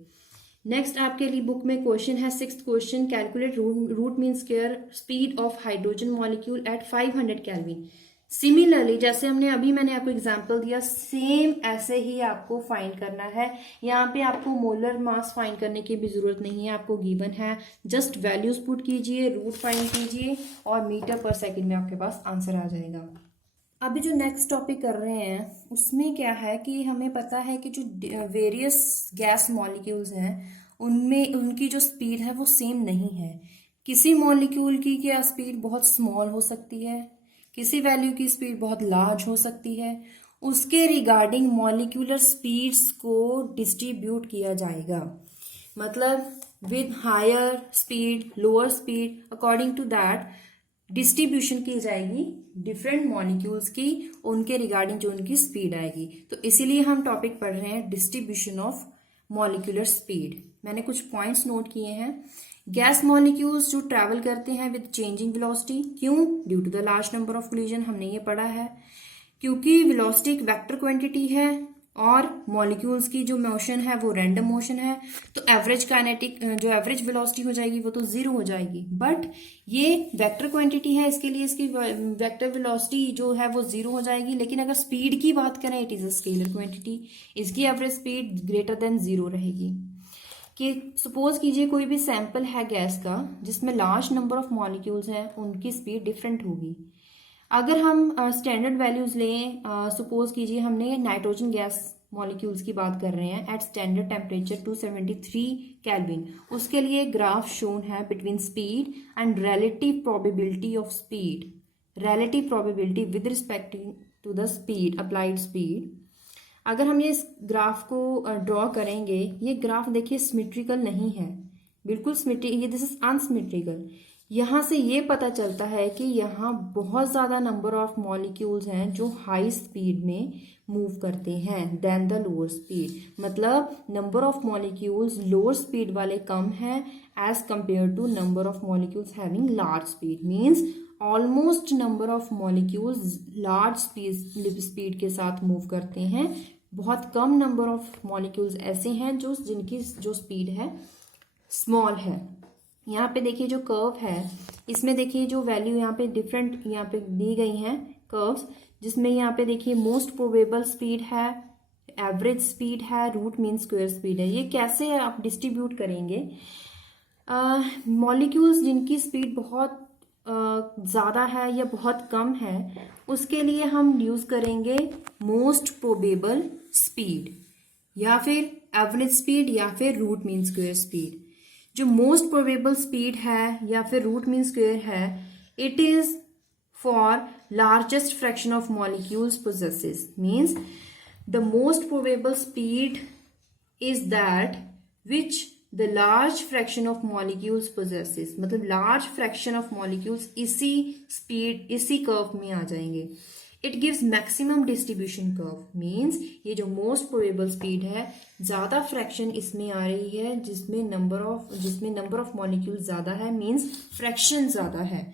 नेक्स्ट आपके लिए बुक में क्वेश्चन है, 6th question, calculate root mean square speed of hydrogen molecule at 500 kelvin. Similarly जैसे मैंने आपको एग्जांपल दिया, सेम ऐसे ही आपको फाइंड करना है। यहाँ पे आपको मोलर मास फाइंड करने की भी जरूरत नहीं है, आपको गिवन है, जस्ट वैल्यूज पुट कीजिए, रूट फाइंड कीजिए और मीटर पर सेकंड में आपके पास आंसर आ जाएगा। अभी जो नेक्स्ट टॉपिक कर रहे हैं उसमें क्या है कि हमें पता है कि जो वेरियस गैस मॉलिक्यूल्स हैं उनमें उनकी जो स्पीड है वो सेम नहीं है। किसी मॉलिक्यूल की क्या स्पीड बहुत स्मॉल हो सकती है, किसी वैल्यू की स्पीड बहुत लार्ज हो सकती है, उसके रिगार्डिंग मॉलिक्यूलर स्पीड्स को डिस्ट्रीब्यूट किया जाएगा, मतलब with higher speed lower speed, according to that distribution की जाएगी डिफरेंट मॉलिक्यूल्स की, उनके रिगार्डिंग जो उनकी स्पीड आएगी। तो इसीलिए हम टॉपिक पढ़ रहे हैं डिस्ट्रीब्यूशन ऑफ मॉलिक्यूलर स्पीड। मैंने कुछ पॉइंट्स नोट किए हैं। गैस मॉलिक्यूल्स जो ट्रैवल करते हैं विद चेंजिंग वेलोसिटी, क्यों, due to the large number of collision, हमने ये पढ़ा है, क्योंकि वेलोसिटी एक वेक्टर क्वांटिटी है और मॉलिक्यूल्स की जो मोशन है वो रैंडम मोशन है, तो एवरेज काइनेटिक जो एवरेज वेलोसिटी हो जाएगी वो तो 0 हो जाएगी, बट ये वेक्टर क्वांटिटी है, इसके लिए इसकी वेक्टर वेलोसिटी जो है वो 0 हो जाएगी। लेकिन अगर स्पीड की बात करें, it is a scalar quantity, इसकी एवरेज स्पीड ग्रेटर देन 0 रहेगी। कि सपोज कीजिए कोई भी सैंपल है गैस का जिसमें लार्ज नंबर ऑफ मॉलिक्यूल्स हैं, उनकी स्पीड डिफरेंट होगी। अगर हम स्टैंडर्ड वैल्यूज लें, सपोज कीजिए हमने नाइट्रोजन गैस मॉलिक्यूल्स की बात कर रहे हैं एट स्टैंडर्ड टेम्परेचर 273 केल्विन, उसके लिए ग्राफ शोन है between speed and relative probability of speed, relative probability with respect to the speed, applied speed. अगर हम ये इस ग्राफ को ड्रॉ करेंगे, ये ग्राफ देखिए सिमेट्रिकल नहीं है, बिल्कुल ये दिस इज अनसिमेट्रिकल। यहाँ से ये पता चलता है कि यहाँ बहुत ज़्यादा नंबर ऑफ मॉलिक्यूल्स हैं जो हाई स्पीड में मूव करते हैं देन द लोअर स्पीड, मतलब number of molecules lower speed वाले कम हैं as compare to number of molecules having large speed, means almost number of molecules large speed के साथ मूव करते हैं, बहुत कम नंबर ऑफ मॉलिक्यूल्स ऐसे हैं जिनकी जो स्पीड है स्मॉल है। यहाँ पे देखिए जो कर्व है, इसमें देखिए जो वैल्यू यहाँ पे डिफरेंट यहाँ पे दी गई हैं कर्व्स, जिसमें यहाँ पे देखिए मोस्ट प्रोबेबल स्पीड है, एवरेज स्पीड है, रूट मीन स्क्वायर स्पीड है। ये कैसे आप डिस्ट्रीब्यूट करेंगे, मॉलिक्यूल्स जिनकी स्पीड बहुत ज़्यादा है या बहुत कम है, उसके लिए हम यूज़ करेंगे मोस्ट प्रोबेबल स्पीड, या फिर एवरेज स्पीड, या फिर रूट मीन स्क्वायर स्पीड। जो मोस्ट प्रोबेबल स्पीड है या फिर रूट मीन स्क्वायर है, it is for largest fraction of molecules possesses, means the most probable speed is that which the large fraction of molecules possesses, मतलब large fraction of molecules इसी speed, इसी curve में आ जाएंगे। It gives maximum distribution curve, means ये जो most probable speed है, ज़्यादा fraction इसमें आ रही है जिसमें नंबर ऑफ मॉलिक्यूल्स ज़्यादा है, मीन्स फ्रैक्शन ज़्यादा है।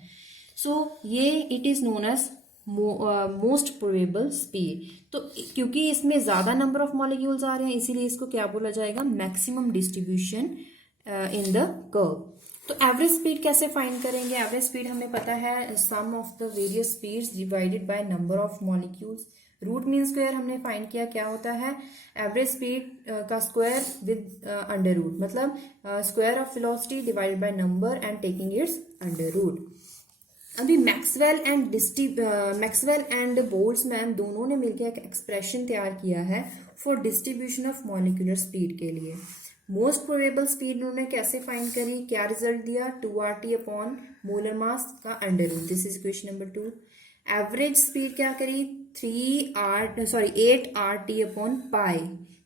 सो ये it is known as most probable speed. तो क्योंकि इसमें ज़्यादा नंबर ऑफ मॉलिक्यूल्स आ रहे हैं, इसीलिए इसको क्या बोला जाएगा, maximum distribution in the curve. तो एवरेज स्पीड कैसे फाइंड करेंगे? एवरेज स्पीड हमें पता है sum of the various speeds divided by number of molecules. Root mean square हमने फाइंड किया, क्या होता है, एवरेज स्पीड का स्क्वायर विद अंडर रूट, मतलब square of velocity divided by number and taking its under root. अभी Maxwell and Boltzmann दोनों ने मिलकर एक एक्सप्रेशन तैयार किया है for distribution of molecular speed के लिए। मोस्ट प्रोबेबल स्पीड उन्होंने कैसे फाइंड करी, क्या रिजल्ट दिया, 2RT अपॉन मोलर मास का under root, this is equation number 2। Average speed क्या करी, 8RT अपॉन पाई,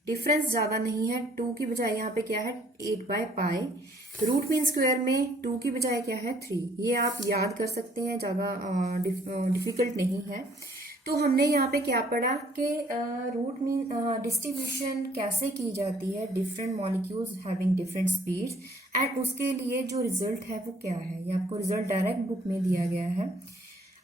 डिफरेंस ज़्यादा नहीं है, 2 की बजाय यहाँ पे क्या है 8/पाई। रूट मीन स्क्वायर में 2 की बजाय क्या है 3, ये आप याद कर सकते हैं, ज़्यादा डिफिकल्ट नहीं है। तो हमने यहाँ पे क्या पढ़ा कि रूट मीन डिस्ट्रीब्यूशन कैसे की जाती है, different molecules having different speeds, and उसके लिए जो रिजल्ट है वो क्या है, ये आपको रिजल्ट डायरेक्ट बुक में दिया गया है।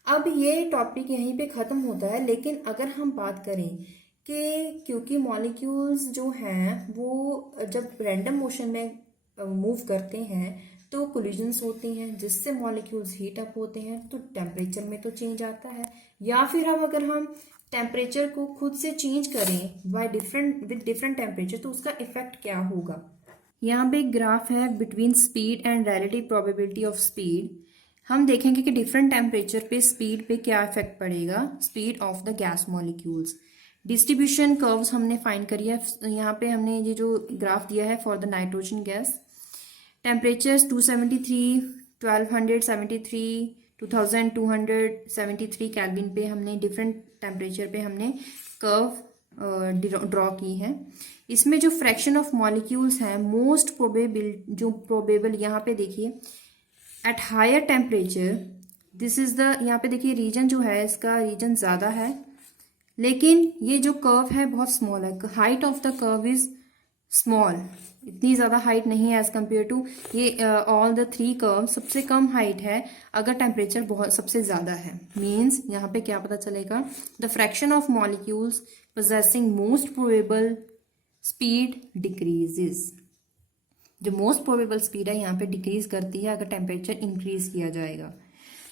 अब ये टॉपिक यहीं पे ख़त्म होता है, लेकिन अगर हम बात करें कि क्योंकि मॉलिक्यूल्स जो हैं वो जब रैंडम मोशन में मूव करते हैं तो कोलिजन्स होती हैं, जिससे मॉलिक्यूल्स हीट अप होते हैं, तो टेम्परेचर में तो चेंज आता है। या फिर अब अगर हम टेम्परेचर को खुद से चेंज करें विद डिफरेंट टेम्परेचर, तो उसका इफेक्ट क्या होगा। यहाँ पे एक ग्राफ है between speed and relative probability of speed. हम देखेंगे कि डिफरेंट टेम्परेचर पे स्पीड पे क्या इफेक्ट पड़ेगा, speed of the gas molecules. Distribution curves हमने फाइंड करी है, यहाँ पे हमने ये जो ग्राफ दिया है for the nitrogen gas. Temperatures 273, 1273, 2273 kelvin पे हमने डिफरेंट टेम्परेचर पे हमने कर्व ड्रॉ की है। इसमें जो फ्रैक्शन ऑफ मॉलिक्यूल्स हैं, मोस्ट प्रोबेबल यहाँ पे देखिए, at higher temperature, this is the, यहाँ पे देखिए रीजन जो है इसका रीजन ज़्यादा है, लेकिन ये जो कर्व है बहुत स्मॉल है, height of the curve is small, इतनी ज़्यादा हाइट नहीं है एज कम्पेयर टू ये ऑल द 3 कर्व। सबसे कम हाइट है अगर टेम्परेचर बहुत सबसे ज़्यादा है, मीन्स यहाँ पे क्या पता चलेगा, the fraction of molecules possessing most probable speed decreases. जो मोस्ट प्रोबेबल स्पीड है यहाँ पे डिक्रीज करती है अगर टेम्परेचर इंक्रीज किया जाएगा।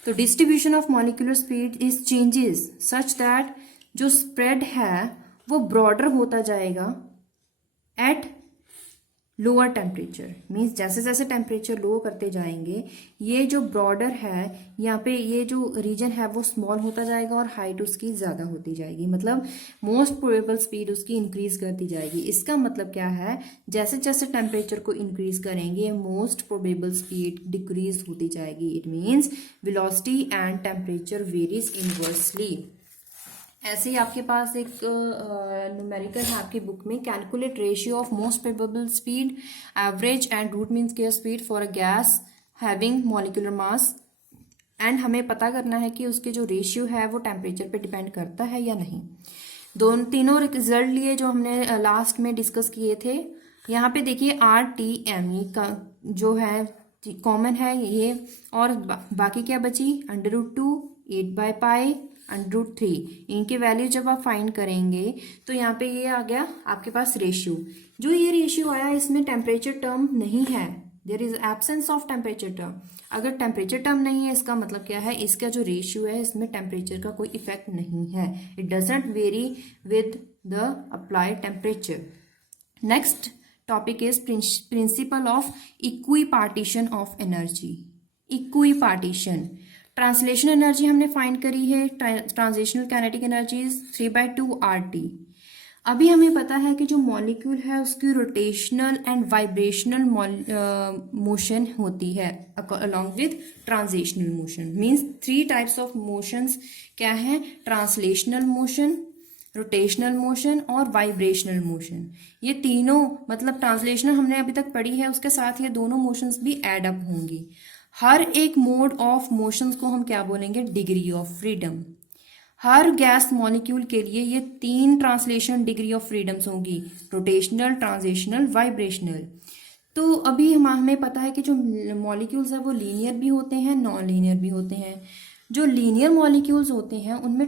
तो distribution of molecular speed is changes such that जो स्प्रेड है वो ब्रॉडर होता जाएगा एट लोअर टेम्परेचर, मीन्स जैसे जैसे टेम्परेचर लो करते जाएंगे, ये जो ब्रॉडर है यहाँ पे, ये जो रीजन है वो स्मॉल होता जाएगा और हाइट उसकी ज़्यादा होती जाएगी, मतलब मोस्ट प्रोबेबल स्पीड उसकी इंक्रीज करती जाएगी। इसका मतलब क्या है, जैसे जैसे टेम्परेचर को इंक्रीज करेंगे मोस्ट प्रोबेबल स्पीड डिक्रीज होती जाएगी। It means velocity and temperature varies inversely. ऐसे ही आपके पास एक न्यूमेरिकल है आपकी बुक में, calculate ratio of most probable speed, average and root mean square speed for a gas having molecular mass, and हमें पता करना है कि उसके जो रेशियो है वो टेम्परेचर पे डिपेंड करता है या नहीं। तीनों रिजल्ट लिए जो हमने लास्ट में डिस्कस किए थे। यहाँ पे देखिए RTM का जो है कॉमन है ये, और बाकी क्या बची, √2, 8/पाई, √3, इनके वैल्यू जब आप फाइंड करेंगे तो यहाँ पे ये आ गया आपके पास रेशियो। जो ये रेशियो आया इसमें टेम्परेचर टर्म नहीं है, there is absence of temperature term. अगर टेम्परेचर टर्म नहीं है इसका मतलब क्या है, इसका जो रेशियो है इसमें टेम्परेचर का कोई इफेक्ट नहीं है, it doesn't very with the applied temperature. Next topic is principle of equipartition of energy. Equipartition, translation energy हमने फाइंड करी है, ट्रांजिशनल काइनेटिक एनर्जी 3/2 RT। अभी हमें पता है कि जो मॉलिक्यूल है उसकी रोटेशनल एंड वाइब्रेशनल मोशन होती है along with transitional motion. Means 3 types of motions क्या है, ट्रांसलेशनल मोशन, रोटेशनल मोशन और वाइब्रेशनल मोशन। ये तीनों मतलब ट्रांसलेशनल हमने अभी तक पढ़ी है, उसके साथ ये दोनों मोशंस भी एड अप होंगी। हर एक मोड ऑफ मोशंस को हम क्या बोलेंगे, degree of freedom. Her gas molecule के लिए ये 3 ट्रांसलेशन डिग्री ऑफ फ्रीडम्स होंगी, रोटेशनल, ट्रांजिशनल, वाइब्रेशनल। तो अभी हमें पता है कि जो मॉलिक्यूल्स है वो लीनियर भी होते हैं, नॉन लीनियर भी होते हैं। जो लीनियर मॉलिक्यूल्स होते हैं उनमें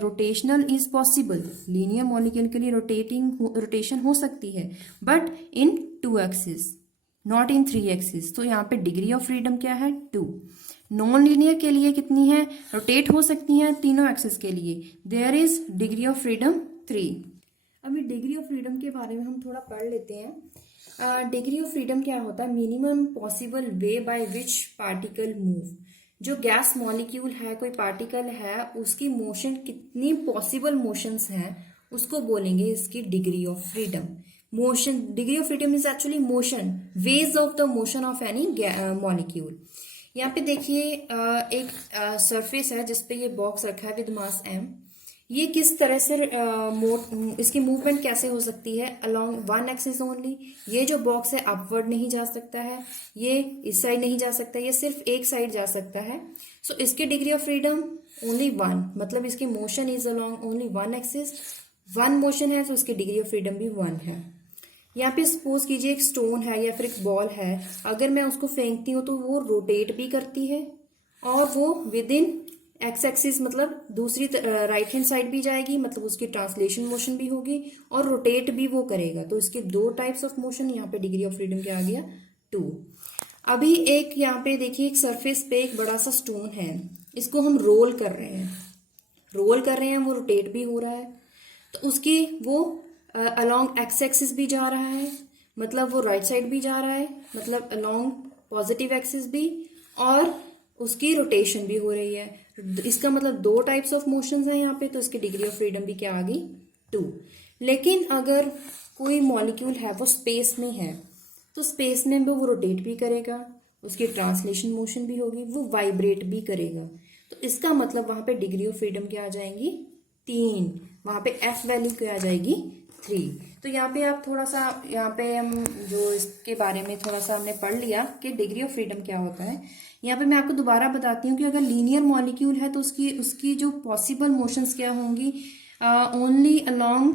rotational is possible. Linear molecule के लिए रोटेशन हो सकती है, but in 2 axis, not in 3 axis. तो यहाँ पे डिग्री ऑफ फ्रीडम क्या है, 2। नॉन लीनियर के लिए कितनी है, रोटेट हो सकती हैं तीनों एक्सिस के लिए, there is degree of freedom 3। अभी डिग्री ऑफ फ्रीडम के बारे में हम थोड़ा पढ़ लेते हैं। डिग्री ऑफ फ्रीडम क्या होता है, minimum possible way by which particle move. जो गैस मॉलिक्यूल है, कोई पार्टिकल है, उसकी मोशन कितनी पॉसिबल मोशंस हैं उसको बोलेंगे इसकी degree of freedom. Motion, degree of freedom is actually motion, ways of the motion of any molecule. यहाँ पे देखिए एक सरफेस है जिसपे ये बॉक्स रखा है विद मास m। ये किस तरह से इसकी मूवमेंट कैसे हो सकती है, अलोंग 1 एक्सिस ओनली। ये जो बॉक्स है अपवर्ड नहीं जा सकता है, ये इस साइड नहीं जा सकता, ये सिर्फ एक साइड जा सकता है। सो इसकी डिग्री ऑफ फ्रीडम ओनली 1, मतलब इसकी motion is along only 1 axis. 1 motion है तो इसकी डिग्री ऑफ फ्रीडम भी 1 है। यहाँ पे सपोज कीजिए एक स्टोन है या फिर एक बॉल है, अगर मैं उसको फेंकती हूँ तो वो रोटेट भी करती है और वो विद इन एक्स एक्सिस मतलब दूसरी राइट हैंड साइड भी जाएगी, मतलब उसकी ट्रांसलेशन मोशन भी होगी और रोटेट भी वो करेगा। तो इसके 2 टाइप्स ऑफ मोशन, यहाँ पे डिग्री ऑफ फ्रीडम क्या आ गया, 2। अभी एक यहाँ पे देखिए एक सरफेस पे एक बड़ा सा स्टोन है, इसको हम रोल कर रहे हैं, वो रोटेट भी हो रहा है, तो उसकी वो अलोंग एक्स एक्सिस भी जा रहा है, मतलब वो राइट साइड भी जा रहा है, मतलब अलोंग पॉजिटिव एक्सिस भी, और उसकी रोटेशन भी हो रही है। इसका मतलब 2 टाइप्स ऑफ मोशंस हैं यहाँ पे, तो इसकी डिग्री ऑफ फ्रीडम भी क्या आ गई, 2। लेकिन अगर कोई मॉलिक्यूल है वो स्पेस में है, तो स्पेस में वो रोटेट भी करेगा, उसकी ट्रांसलेशन मोशन भी होगी, वो वाइब्रेट भी करेगा। तो इसका मतलब वहां पे डिग्री ऑफ फ्रीडम क्या आ जाएंगी, 3। वहां पे एफ वैल्यू क्या आ जाएगी, 3। तो यहाँ पे आप थोड़ा सा, यहाँ पे हम जो इसके बारे में थोड़ा सा हमने पढ़ लिया कि डिग्री ऑफ फ्रीडम क्या होता है। यहाँ पे मैं आपको दोबारा बताती हूँ कि अगर लीनियर मॉलिक्यूल है तो उसकी जो पॉसिबल मोशंस क्या होंगी, only along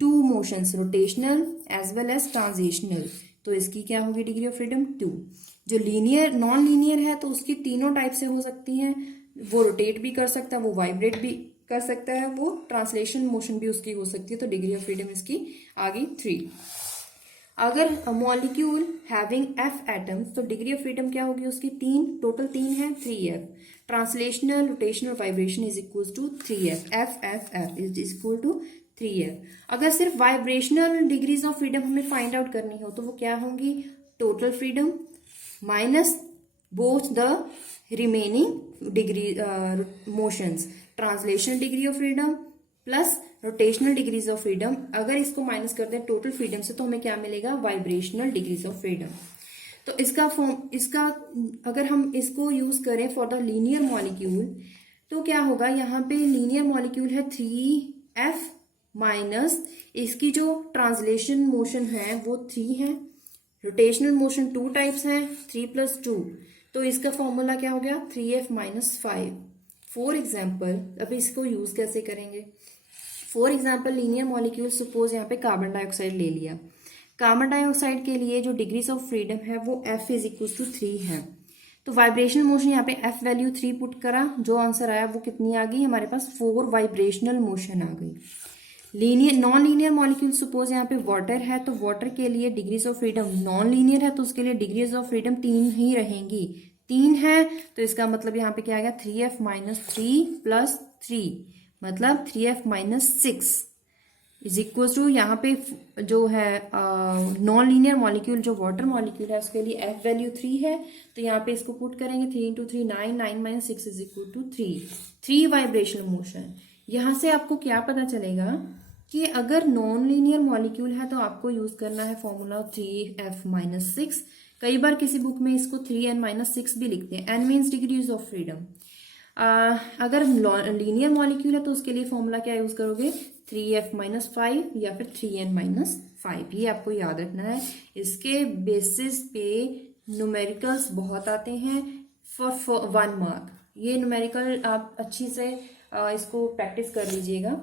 2 motions, rotational as well as transitional. तो इसकी क्या होगी डिग्री ऑफ फ्रीडम, 2। जो लीनियर नॉन लीनियर है तो उसकी तीनों टाइप से हो सकती हैं, वो रोटेट भी कर सकता है, वो वाइब्रेट भी कर सकता है, वो ट्रांसलेशन मोशन भी उसकी हो सकती है। तो डिग्री ऑफ फ्रीडम इसकी आ गई 3। अगर मॉलिक्यूल हैविंग f एटम्स तो डिग्री ऑफ फ्रीडम क्या होगी उसकी, 3, टोटल 3 है, 3f। Translational, rotational, vibration is equal to 3f, f is equal to 3f। अगर सिर्फ वाइब्रेशनल डिग्रीज ऑफ फ्रीडम हमें फाइंड आउट करनी हो तो वो क्या होंगी, total freedom minus both the remaining degree motions, translational degree of freedom plus rotational degrees of freedom. अगर इसको माइनस कर दें टोटल फ्रीडम से तो हमें क्या मिलेगा, वाइब्रेशनल डिग्रीज ऑफ फ्रीडम। तो इसका अगर हम इसको यूज करें फॉर द लीनियर मॉलिक्यूल तो क्या होगा, यहाँ पे लीनियर मॉलिक्यूल है 3f माइनस इसकी जो ट्रांसलेशन मोशन है वो 3 है, रोटेशनल मोशन 2 टाइप्स हैं, 3 + 2। तो इसका फॉर्मूला क्या हो गया, 3f - 5। फॉर एग्जाम्पल, अभी इसको यूज कैसे करेंगे, for example linear molecule, suppose यहाँ पे कार्बन डाइऑक्साइड ले लिया। कार्बन डाइऑक्साइड के लिए जो डिग्रीज ऑफ फ्रीडम है वो f = 3 है। तो वाइब्रेशनल मोशन यहाँ पे f वैल्यू 3 पुट करा, जो आंसर आया वो कितनी आ गई हमारे पास, 4 वाइब्रेशनल मोशन आ गई। Linear non linear molecule, suppose यहाँ पे वाटर है, तो वाटर के लिए degrees of freedom non linear है तो उसके लिए डिग्रीज ऑफ फ्रीडम 3 ही रहेंगी, 3 है। तो इसका मतलब यहाँ पे क्या आ गया, 3f - 3 + 3 मतलब 3f - 6। इज इक्वल टू, यहाँ पे जो है नॉन लीनियर मॉलिक्यूल जो वाटर मॉलिक्यूल है उसके लिए एफ वैल्यू 3 है, तो यहाँ पे इसको पुट करेंगे 3 into 3 9, 9 minus 6 is equal to 3 vibrational motion. यहाँ से आपको क्या पता चलेगा कि अगर नॉन लीनियर मॉलिक्यूल है तो आपको यूज करना है फॉर्मूला 3f-6। कई बार किसी बुक में इसको 3n-6 भी लिखते हैं, n means degrees of freedom. अगर लीनियर मॉलिक्यूल है तो उसके लिए फॉर्मूला क्या यूज करोगे, 3f-5 या फिर 3n-5। ये आपको याद रखना है। इसके बेसिस पे न्यूमेरिकल्स बहुत आते हैं फॉर 1 मार्क। ये न्यूमेरिकल आप अच्छी से इसको प्रैक्टिस कर लीजिएगा।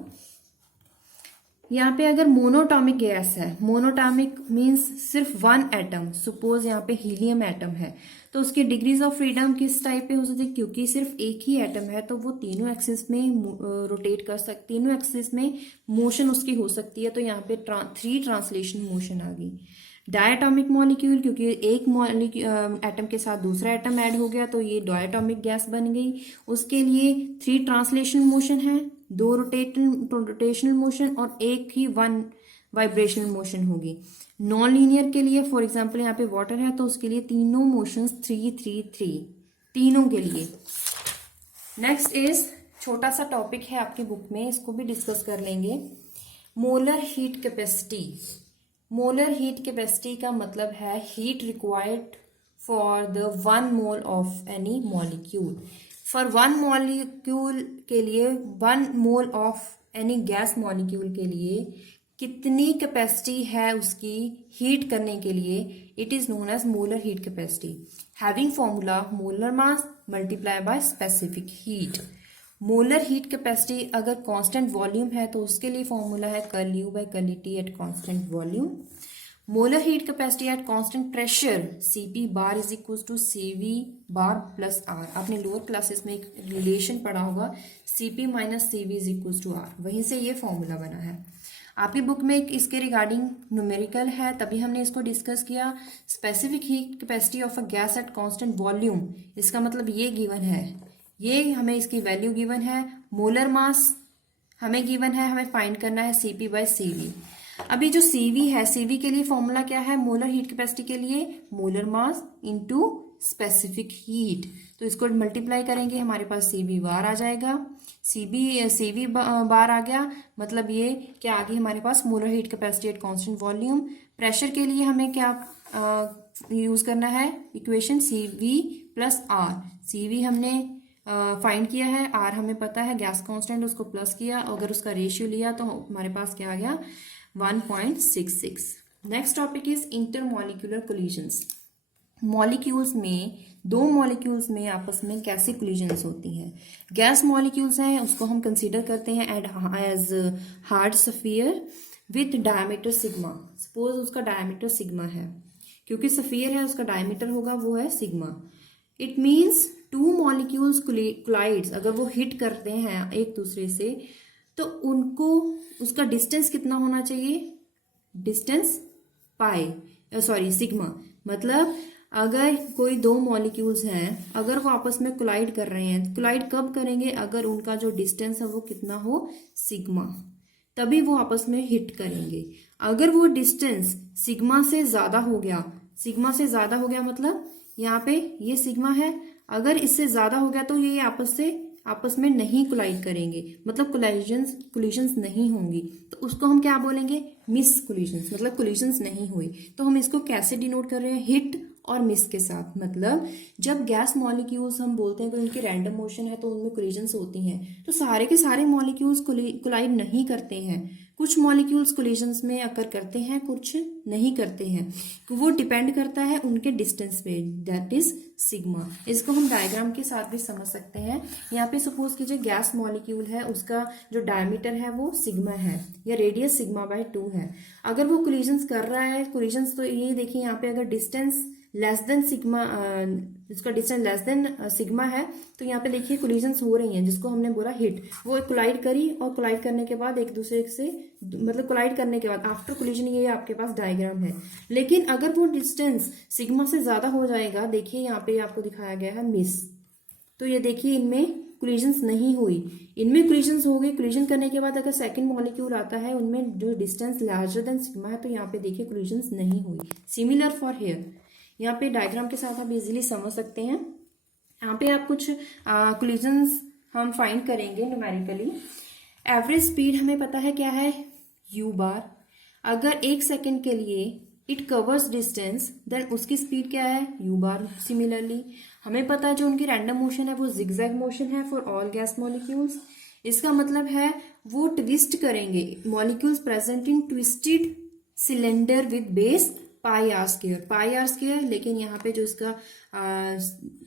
यहाँ पे अगर मोनोटॉमिक गैस है, मोनोटॉमिक मीन्स सिर्फ 1 एटम, सपोज यहाँ पे हीलियम एटम है, तो उसकी डिग्रीज ऑफ फ्रीडम किस टाइप पे हो सकती है, क्योंकि सिर्फ एक ही एटम है तो वो तीनों एक्सिस में रोटेट कर सकती, तीनों एक्सिस में मोशन उसकी हो सकती है, तो यहाँ पे 3 ट्रांसलेशन मोशन आ गई। डायटॉमिक मॉलिक्यूल, क्योंकि एक एटम के साथ दूसरा एटम ऐड हो गया तो ये डायटॉमिक गैस बन गई, उसके लिए 3 ट्रांसलेशन मोशन है, 2 रोटेशनल मोशन और एक ही 1 वाइब्रेशनल मोशन होगी। नॉन लीनियर के लिए फॉर एग्जांपल यहाँ पे वाटर है तो उसके लिए तीनों मोशंस 3-3-3 तीनों के लिए। नेक्स्ट इज छोटा सा टॉपिक है आपकी बुक में, इसको भी डिस्कस कर लेंगे। Molar heat capacity. Molar heat capacity का मतलब है heat required for the 1 mole of any molecule. For 1 molecule के लिए 1 mole of any gas molecule के लिए कितनी कैपेसिटी है उसकी हीट करने के लिए, it is known as molar heat capacity. Having formula molar mass multiply by specific heat. Molar heat capacity अगर कांस्टेंट वॉल्यूम है तो उसके लिए फॉर्मूला है curl U by curl T at constant volume. Molar heat capacity at constant pressure Cp bar is equal to Cv bar plus R। आपने lower classes में एक relation पढ़ा होगा, Cp minus Cv is equal to R, वहीं से ये formula बना है। आपकी बुक में एक इसके रिगार्डिंग न्यूमेरिकल है, तभी हमने इसको डिस्कस किया। Specific heat capacity of a gas at constant volume, इसका मतलब ये गिवन है, ये हमें इसकी वैल्यू गिवन है। मोलर मास हमें गिवन है, हमें फाइंड करना है Cp बाय Cv। अभी जो Cv है, Cv के लिए फॉर्मूला क्या है, मोलर हीट कैपेसिटी के लिए molar mass into specific heat, तो इसको मल्टीप्लाई करेंगे हमारे पास Cv बार आ जाएगा। Cv बार आ गया, मतलब ये क्या आ गई हमारे पास, molar heat capacity at constant volume. Pressure के लिए हमें क्या यूज करना है, equation Cv plus R। Cv हमने फाइंड किया है, R हमें पता है गैस कांस्टेंट, उसको प्लस किया, अगर उसका रेशियो लिया तो हमारे पास क्या आ गया 1.66। Next topic is intermolecular collisions. Molecules में, 2 मॉलिक्यूल्स में आपस में कैसे कोलिजन्स होती हैं। गैस मॉलिक्यूल्स हैं उसको हम कंसीडर करते हैं as hard sphere with diameter sigma. Suppose उसका डायमीटर सिग्मा है, क्योंकि स्फीयर है उसका डायमीटर होगा वो है sigma. It means 2 molecules collides, अगर वो हिट करते हैं एक दूसरे से तो उनको उसका डिस्टेंस कितना होना चाहिए, डिस्टेंस सिग्मा। मतलब अगर कोई 2 मॉलिक्यूल्स हैं, अगर वो आपस में कोलाइड कर रहे हैं, कोलाइड कब करेंगे, अगर उनका जो डिस्टेंस है वो कितना हो, सिग्मा, तभी वो आपस में हिट करेंगे। अगर वो डिस्टेंस सिग्मा से ज्यादा हो गया, सिग्मा से ज्यादा हो गया मतलब यहाँ पे ये सिग्मा है, अगर इससे ज्यादा हो गया तो ये आपस में नहीं कोलाइड करेंगे, मतलब कोलिजन्स नहीं होंगी, तो उसको हम क्या बोलेंगे, मिस कोलिजन्स, मतलब कोलिजन्स नहीं हुई। तो हम इसको कैसे डिनोट कर रहे हैं, हिट और मिस के साथ। मतलब जब गैस मॉलिक्यूल्स हम बोलते हैं कि उनकी रैंडम मोशन है तो उनमें कोलिजन्स होती हैं, तो सारे के सारे मॉलिक्यूल्स कोलाइड नहीं करते हैं। कुछ मॉलिक्यूल्स कोलिजन्स में अकर करते हैं, कुछ नहीं करते हैं, वो डिपेंड करता है उनके डिस्टेंस पे, दैट इज सिग्मा। इसको हम डायग्राम के साथ भी समझ सकते हैं। यहाँ पे सपोज कीजिए गैस मॉलिक्यूल है, उसका जो डायमीटर है वो सिग्मा है या रेडियस सिग्मा बाय 2 है। अगर वो कोलिजन्स कर रहा है, कोलिजन्स तो ये देखिए यहाँ पे अगर डिस्टेंस लेस देन सिग्मा, इसका डिस्टेंस लेस देन सिग्मा है, तो यहाँ पे देखिए कोलिजन्स हो रही हैं, जिसको हमने बोला हिट। वो कोलाइड करी और कोलाइड करने के बाद एक दूसरे से, मतलब कोलाइड करने के बाद आफ्टर कोलिजन, ये आपके पास डायग्राम है। लेकिन अगर वो डिस्टेंस सिग्मा से ज्यादा हो जाएगा, देखिए यहाँ पे आपको दिखाया गया है मिस, तो ये देखिए इनमें कोलिजन्स नहीं हुई, इनमें कोलिजन्स हो गए। कोलिजन करने के बाद अगर सेकंड मॉलिक्यूल आता है उनमें जो डिस्टेंस लार्जर देन सिग्मा है, तो यहाँ पे देखिए कोलिजन्स नहीं हुई। सिमिलर फॉर हेयर, यहाँ पे डायग्राम के साथ आप इजीली समझ सकते हैं। यहाँ पे आप कुछ कोलिजन्स हम फाइंड करेंगे न्यूमेरिकली। एवरेज स्पीड हमें पता है क्या है, यू बार। अगर 1 सेकेंड के लिए इट कवर्स डिस्टेंस, देन उसकी स्पीड क्या है, यू बार। सिमिलरली हमें पता है जो उनकी रैंडम मोशन है वो जिगजैग मोशन है फॉर ऑल गैस मॉलिक्यूल्स। इसका मतलब है वो ट्विस्ट करेंगे, molecules present in twisted cylinder with base pi r square, लेकिन यहाँ पे जो इसका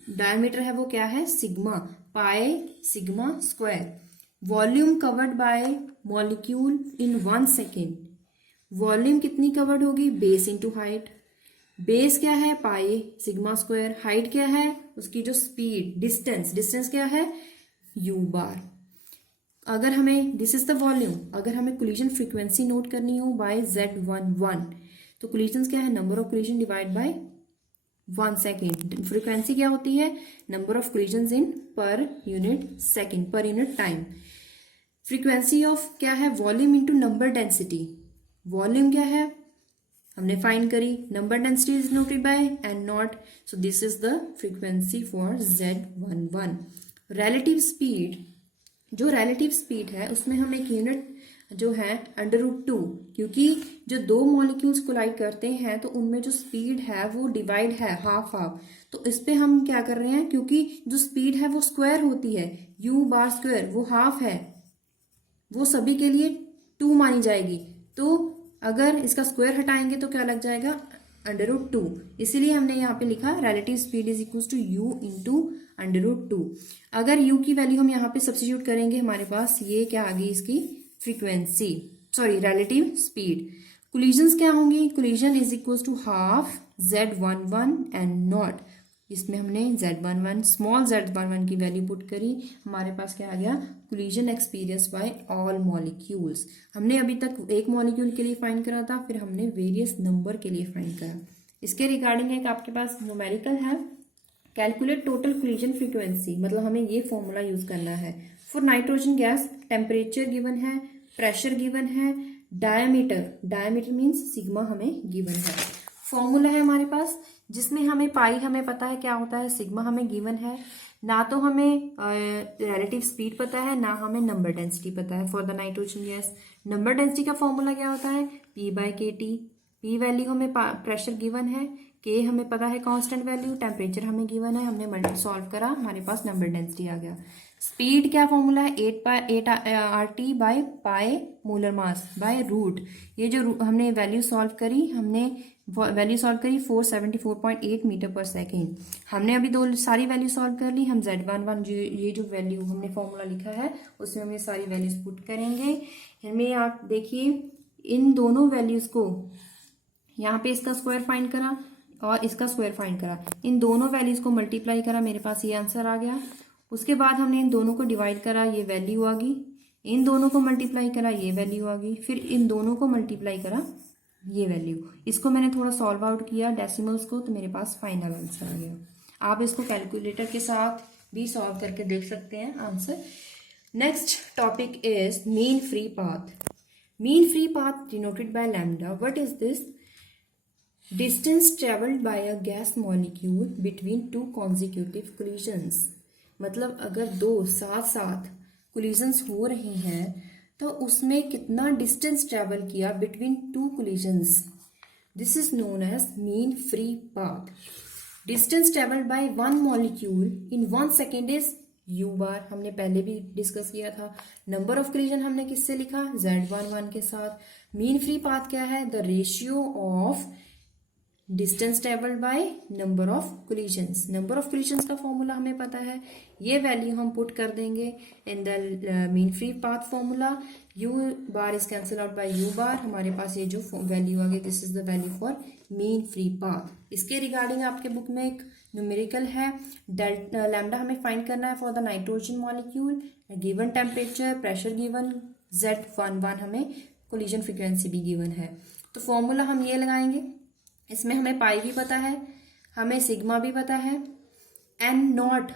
डायमीटर है वो क्या है, sigma, pi sigma square. Volume covered by molecule in 1 second, volume कितनी कवर्ड होगी, बेस इंटू हाइट। बेस क्या है, पाई सिग्मा स्क्वायर। हाइट क्या है, उसकी जो स्पीड, डिस्टेंस क्या है, यू बार। अगर हमें, दिस इज द वॉल्यूम, अगर हमें कोलिजन फ्रीक्वेंसी नोट करनी हो बाय Z11, तो कोलिजन क्या है, number of collision divide by 1 second. Frequency क्या होती है, number of collision in per unit second, per unit time. Frequency of क्या है, volume into number density. Volume क्या है, हमने फाइंड करी, number density is noted by n not, so this is the frequency for Z11। Relative speed, जो relative speed है उसमें हम एक यूनिट जो है √2, क्योंकि जो दो मॉलिक्यूल्स कोलाइड करते हैं तो उनमें जो स्पीड है वो डिवाइड है हाफ हाफ, तो इस पे हम क्या कर रहे हैं, क्योंकि जो स्पीड है वो स्क्वायर होती है, यू बार स्क्वायर, वो हाफ है, वो सभी के लिए 2 मानी जाएगी। तो अगर इसका स्क्वायर हटाएंगे तो क्या लग जाएगा, √2। इसीलिए हमने यहाँ पे लिखा relative speed is equal to u into √2। अगर यू की वैल्यू हम यहाँ पे सब्स्टिट्यूट करेंगे, हमारे पास ये क्या आ गई, इसकी frequency, sorry relative speed. Collisions क्या होंगी, collision is equal to half Z11 and not. इसमें हमने Z11, स्मॉल Z11 की वैल्यू पुट करी, हमारे पास क्या आ गया, collision experience by all molecules. हमने अभी तक एक मॉलिक्यूल के लिए फाइंड करा था, फिर हमने वेरियस नंबर के लिए फाइंड करा। इसके रिगार्डिंग एक आपके पास न्यूमेरिकल है, कैलकुलेट टोटल कोलिजन फ्रीक्वेंसी, मतलब हमें ये फॉर्मूला यूज करना है। For nitrogen gas temperature given है, प्रेशर गिवन है, डायमीटर मीन्स सिग्मा हमें गिवन है। फॉर्मूला है हमारे पास जिसमें हमें पाई हमें पता है क्या होता है, सिग्मा हमें गिवन है, ना तो हमें रिलेटिव स्पीड पता है, ना हमें नंबर डेंसिटी पता है for the nitrogen gas. Number density का फॉर्मूला क्या होता है, P/kT। P वैल्यू हमें प्रेशर गिवन है, K हमें पता है कांस्टेंट वैल्यू, टेम्परेचर हमें गिवन है, हमने मल्टी सॉल्व करा, हमारे पास नंबर डेंसिटी आ गया। स्पीड क्या फॉर्मूला है, 8RT by pi molar mass by root. ये जो हमने वैल्यू सॉल्व करी, हमने वैल्यू सॉल्व करी 474.8 मीटर पर सेकेंड। हमने अभी सारी वैल्यू सॉल्व कर ली। हम Z11 ये जो वैल्यू हमने फॉर्मूला लिखा है उसमें हम ये सारी वैल्यूज पुट करेंगे। इनमें आप देखिए इन दोनों वैल्यूज को, यहाँ पे इसका स्क्वायर फाइंड करा और इसका स्क्वायर फाइंड करा, इन दोनों वैल्यूज को मल्टीप्लाई करा, मेरे पास ये आंसर आ गया। उसके बाद हमने इन दोनों को डिवाइड करा, ये वैल्यू आ गई, इन दोनों को मल्टीप्लाई करा, ये वैल्यू आ गई, फिर इन दोनों को मल्टीप्लाई करा, ये वैल्यू। इसको मैंने थोड़ा सॉल्व आउट किया डेसिमल्स को, तो मेरे पास फाइनल आंसर आ गया। आप इसको कैलकुलेटर के साथ भी सॉल्व करके देख सकते हैं answer. Next topic is mean free path. Mean free path denoted by lambda. What is this? Distance travelled bye a gas molecule between 2 consecutive collisions. मतलब अगर दो साथ साथ कोलिजन्स हो रही हैं तो उसमें कितना डिस्टेंस ट्रेवल किया between 2 collisions, this is known as mean free path. Distance travelled by 1 molecule in 1 second is u bar, हमने पहले भी डिस्कस किया था। नंबर ऑफ कोलिजन हमने किससे लिखा, Z11 के साथ। मीन फ्री पाथ क्या है, the ratio of distance travelled by number of collisions. Number of collisions का फॉर्मूला हमें पता है, ये वैल्यू हम पुट कर देंगे in the mean free path formula. U bar is cancel out by u bar, हमारे पास ये जो वैल्यू आ गई, this is the value for mean free path. इसके रिगार्डिंग आपके बुक में एक न्यूमेरिकल है, लैम्डा हमें फाइंड करना है for the nitrogen molecule, given temperature, pressure given, Z11 हमें कोलिजन फ्रीक्वेंसी भी गिवन है। तो फॉर्मूला हम ये लगाएंगे, इसमें हमें पाई भी पता है, हमें सिग्मा भी पता है, एन नॉट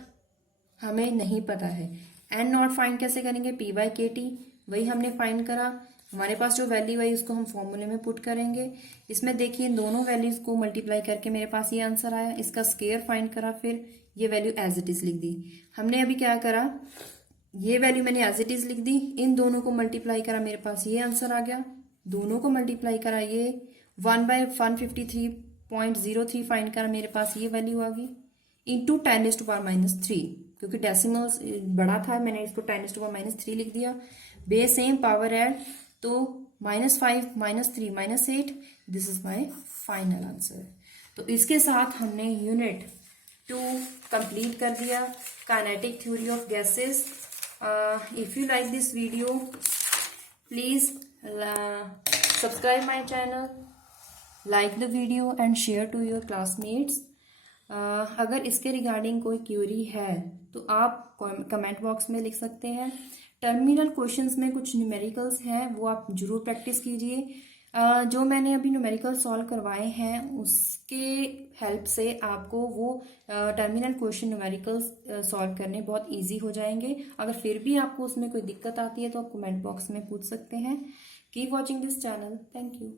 हमें नहीं पता है। एन नॉट फाइंड कैसे करेंगे, पी बाई के टी, वही हमने फाइंड करा। हमारे पास जो वैल्यू आई उसको हम फॉर्मूले में पुट करेंगे। इसमें देखिए इन दोनों वैल्यूज को मल्टीप्लाई करके मेरे पास ये आंसर आया। इसका स्केयर फाइंड करा, फिर ये वैल्यू एज इट इज लिख दी। हमने अभी क्या करा, ये वैल्यू मैंने एज इट इज लिख दी, इन दोनों को मल्टीप्लाई करा, मेरे पास ये आंसर आ गया। दोनों को मल्टीप्लाई करा, ये 1/153.03 फाइंड करा, मेरे पास ये वैल्यू आ गई, इंटू 10⁻³ क्योंकि डेसिमल्स बड़ा था, मैंने इसको 10⁻³ लिख दिया। बेस सेम, पावर ऐड, तो -5 -3 -8, this is my final answer. तो इसके साथ हमने यूनिट 2 कंप्लीट कर दिया, kinetic theory of gases. If you like this video please subscribe my channel, like the video and share to your classmates. अगर इसके regarding कोई क्यूरी है तो आप कमेंट बॉक्स में लिख सकते हैं। टर्मिनल क्वेश्चंस में कुछ न्यूमेरिकल्स हैं, वो आप जरूर प्रैक्टिस कीजिए। जो मैंने अभी न्यूमेरिकल सॉल्व करवाए हैं उसके हेल्प से आपको वो टर्मिनल क्वेश्चन न्यूमेरिकल्स सॉल्व करने बहुत इजी हो जाएंगे। अगर फिर भी आपको उसमें कोई दिक्कत आती है तो आप कमेंट बॉक्स में पूछ सकते हैं। Keep watching this channel, thank you.